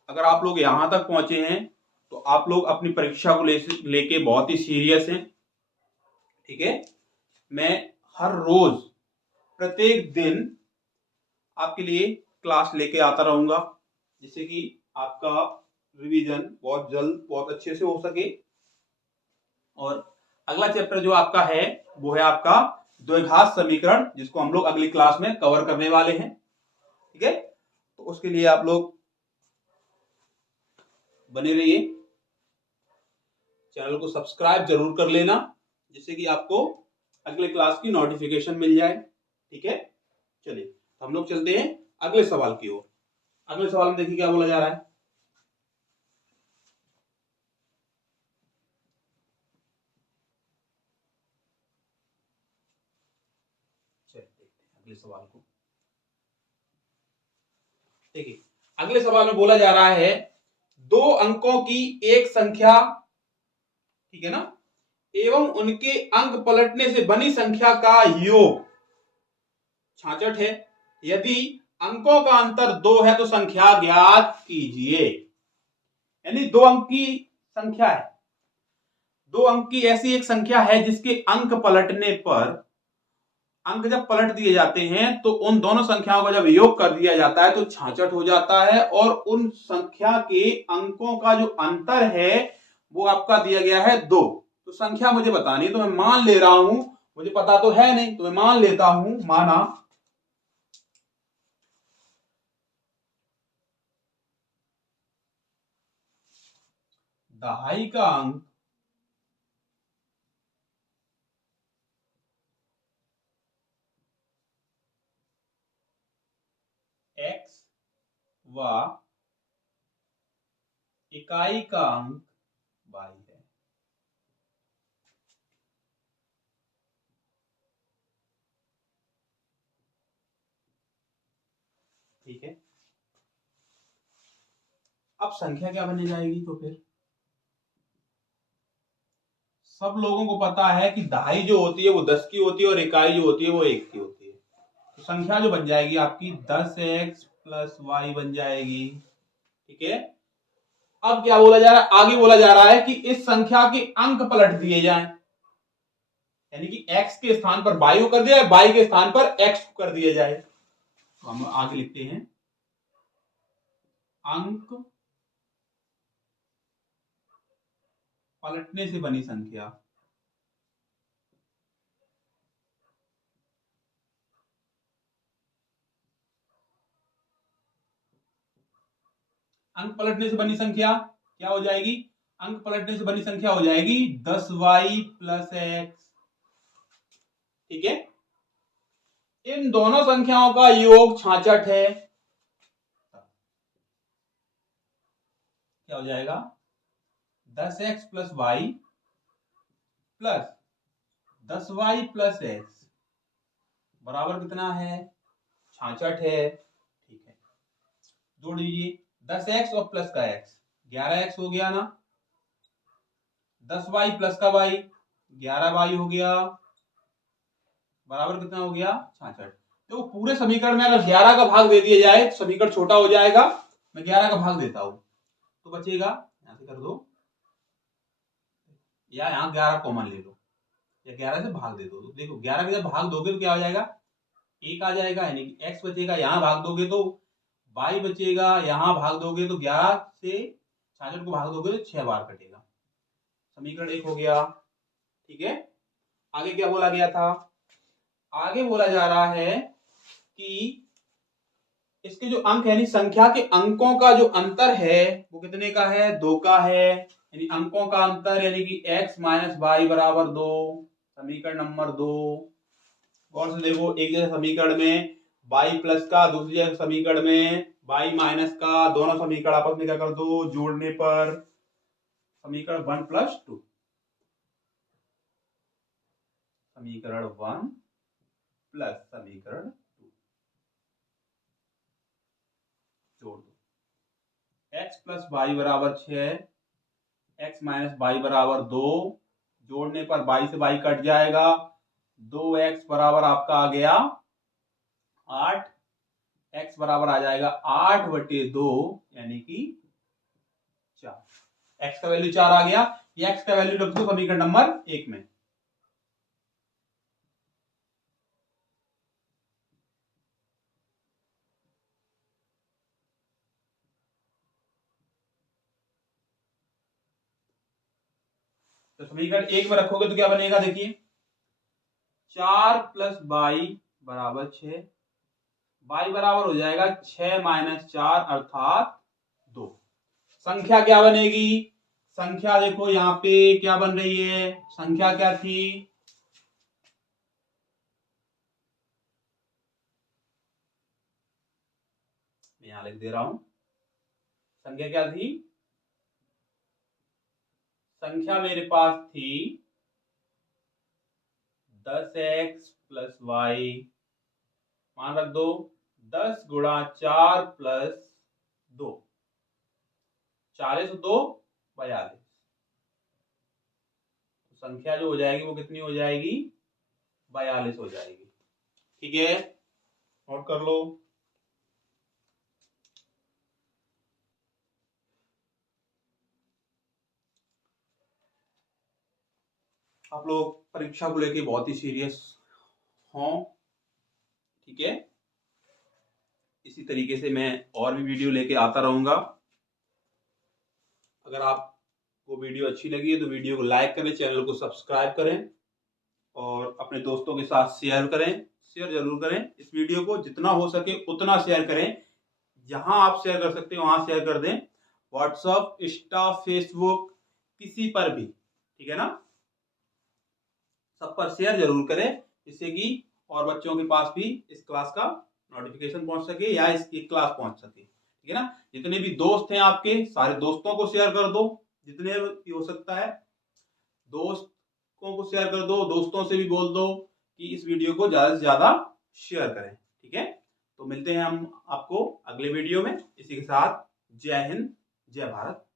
अगर आप लोग यहां तक पहुंचे हैं तो आप लोग अपनी परीक्षा को लेके बहुत ही सीरियस हैं। ठीक है, मैं हर रोज प्रत्येक दिन आपके लिए क्लास लेके आता रहूंगा, जिससे कि आपका रिवीजन बहुत जल्द बहुत अच्छे से हो सके। और अगला चैप्टर जो आपका है वो है आपका द्विघात समीकरण, जिसको हम लोग अगली क्लास में कवर करने वाले हैं। ठीक है, तो उसके लिए आप लोग बने रहिए, चैनल को सब्सक्राइब जरूर कर लेना, जिससे कि आपको अगले क्लास की नोटिफिकेशन मिल जाए। ठीक है, चलिए तो हम लोग चलते हैं अगले सवाल की ओर। अगले सवाल में देखिए क्या बोला जा रहा है। चलिए देखते हैं अगले सवाल को। देखिए अगले सवाल में बोला जा रहा है 2 अंकों की एक संख्या, ठीक है ना, एवं उनके अंक पलटने से बनी संख्या का योग 66 है। यदि अंकों का अंतर 2 है तो संख्या ज्ञात कीजिए। यानी 2 अंक की संख्या है, 2 अंक की ऐसी एक संख्या है जिसके अंक पलटने पर, अंक जब पलट दिए जाते हैं तो उन दोनों संख्याओं का जब योग कर दिया जाता है तो 66 हो जाता है, और उन संख्या के अंकों का जो अंतर है वो आपका दिया गया है 2। तो संख्या मुझे बतानी है, तो मैं मान ले रहा हूं, मुझे पता तो है नहीं तो मैं मान लेता हूं, माना दहाई का अंक x व इकाई का अंक y है। ठीक है, अब संख्या क्या बनी जाएगी, तो फिर सब लोगों को पता है कि दहाई जो होती है वो 10 की होती है और इकाई जो होती है वो 1 की होती है। तो संख्या जो बन जाएगी आपकी 10x प्लस वाई बन जाएगी। ठीक है, अब क्या बोला जा रहा है, आगे बोला जा रहा है कि इस संख्या के अंक पलट दिए जाएं, यानी कि x के स्थान पर y को कर दिया, y के स्थान पर x को कर दिया जाए। तो हम आगे लिखते हैं अंक पलटने से बनी संख्या। अंक पलटने से बनी संख्या क्या हो जाएगी, अंक पलटने से बनी संख्या हो जाएगी 10y प्लस एक्स। ठीक है, इन दोनों संख्याओं का योग 66 है। क्या हो जाएगा, 10x plus y plus 10y plus x बराबर कितना है, 66 है। ठीक है, जोड़ लीजिए 10x और प्लस का x 11x हो गया ना, 10y प्लस का y 11y हो गया, बराबर कितना हो गया 66। तो पूरे समीकरण में अगर 11 का भाग दे दिया जाए तो समीकरण छोटा हो जाएगा। मैं 11 का भाग देता हूं तो बचेगा, यहां से कर दो या यहां 11 कॉमन ले लो, या 11 से भाग दे दो। तो देखो 11 के जब भाग दोगे तो क्या हो जाएगा, 1 आ जाएगा, यानी कि x बचेगा। यहाँ भाग दोगे तो y बचेगा, यहाँ भाग दोगे तो 11 से 66 को भाग दोगे तो 6 बार कटेगा। समीकरण 1 हो गया। ठीक है, आगे क्या बोला गया था, आगे बोला जा रहा है कि इसके जो अंक है, यानी संख्या के अंकों का जो अंतर है वो कितने का है, 2 का है। यानी अंकों का अंतर यानी कि x माइनस वाई बराबर 2, समीकरण नंबर 2। और से देखो, एक जैसे समीकरण में y प्लस का, दूसरी जगह समीकरण में y माइनस का, दोनों समीकरण आपस में क्या कर दो, जोड़ने पर समीकरण 1 प्लस 2, समीकरण 1 प्लस समीकरण 2 जोड़ दो। x प्लस वाई बराबर 6, x माइनस वाई बराबर 2, जोड़ने पर y से y कट जाएगा, 2x बराबर आपका आ गया 8, x बराबर आ जाएगा 8/2 यानी कि 4। x का वैल्यू 4 आ गया, ये x का वैल्यू रख दो समीकरण नंबर 1 में। तो समीकरण 1 में रखोगे तो क्या बनेगा, देखिए 4 प्लस वाई बराबर 6, वाई बराबर हो जाएगा 6 माइनस 4 अर्थात 2। संख्या क्या बनेगी, संख्या देखो यहाँ पे क्या बन रही है, संख्या क्या थी, मैं यहां लिख दे रहा हूं, संख्या क्या थी, संख्या मेरे पास थी 10x प्लस वाई, मान रख दो 10 गुणा 4 प्लस 2, 40 2 42। संख्या जो हो जाएगी वो कितनी हो जाएगी, 42 हो जाएगी। ठीक है, नोट कर लो। आप लोग परीक्षा को लेके बहुत ही सीरियस हों, ठीक है। इसी तरीके से मैं और भी वीडियो लेके आता रहूंगा। अगर आपको वीडियो अच्छी लगी है तो वीडियो को लाइक करें, चैनल को सब्सक्राइब करें और अपने दोस्तों के साथ शेयर करें। शेयर जरूर करें, इस वीडियो को जितना हो सके उतना शेयर करें, जहां आप शेयर कर सकते हैं वहां शेयर कर दें, व्हाट्सएप, इंस्टा, फेसबुक, किसी पर भी, ठीक है ना, सब पर शेयर जरूर करें, जिससे कि और बच्चों के पास भी इस क्लास का नोटिफिकेशन पहुंच सके या इसकी क्लास पहुंच सके। ठीक है ना, जितने भी दोस्त हैं आपके सारे दोस्तों को शेयर कर दो, जितने भी हो सकता है दोस्तों को शेयर कर दो, दोस्तों से भी बोल दो कि इस वीडियो को ज्यादा से ज्यादा शेयर करें। ठीक है, तो मिलते हैं हम आपको अगले वीडियो में। इसी के साथ जय हिंद, जय भारत।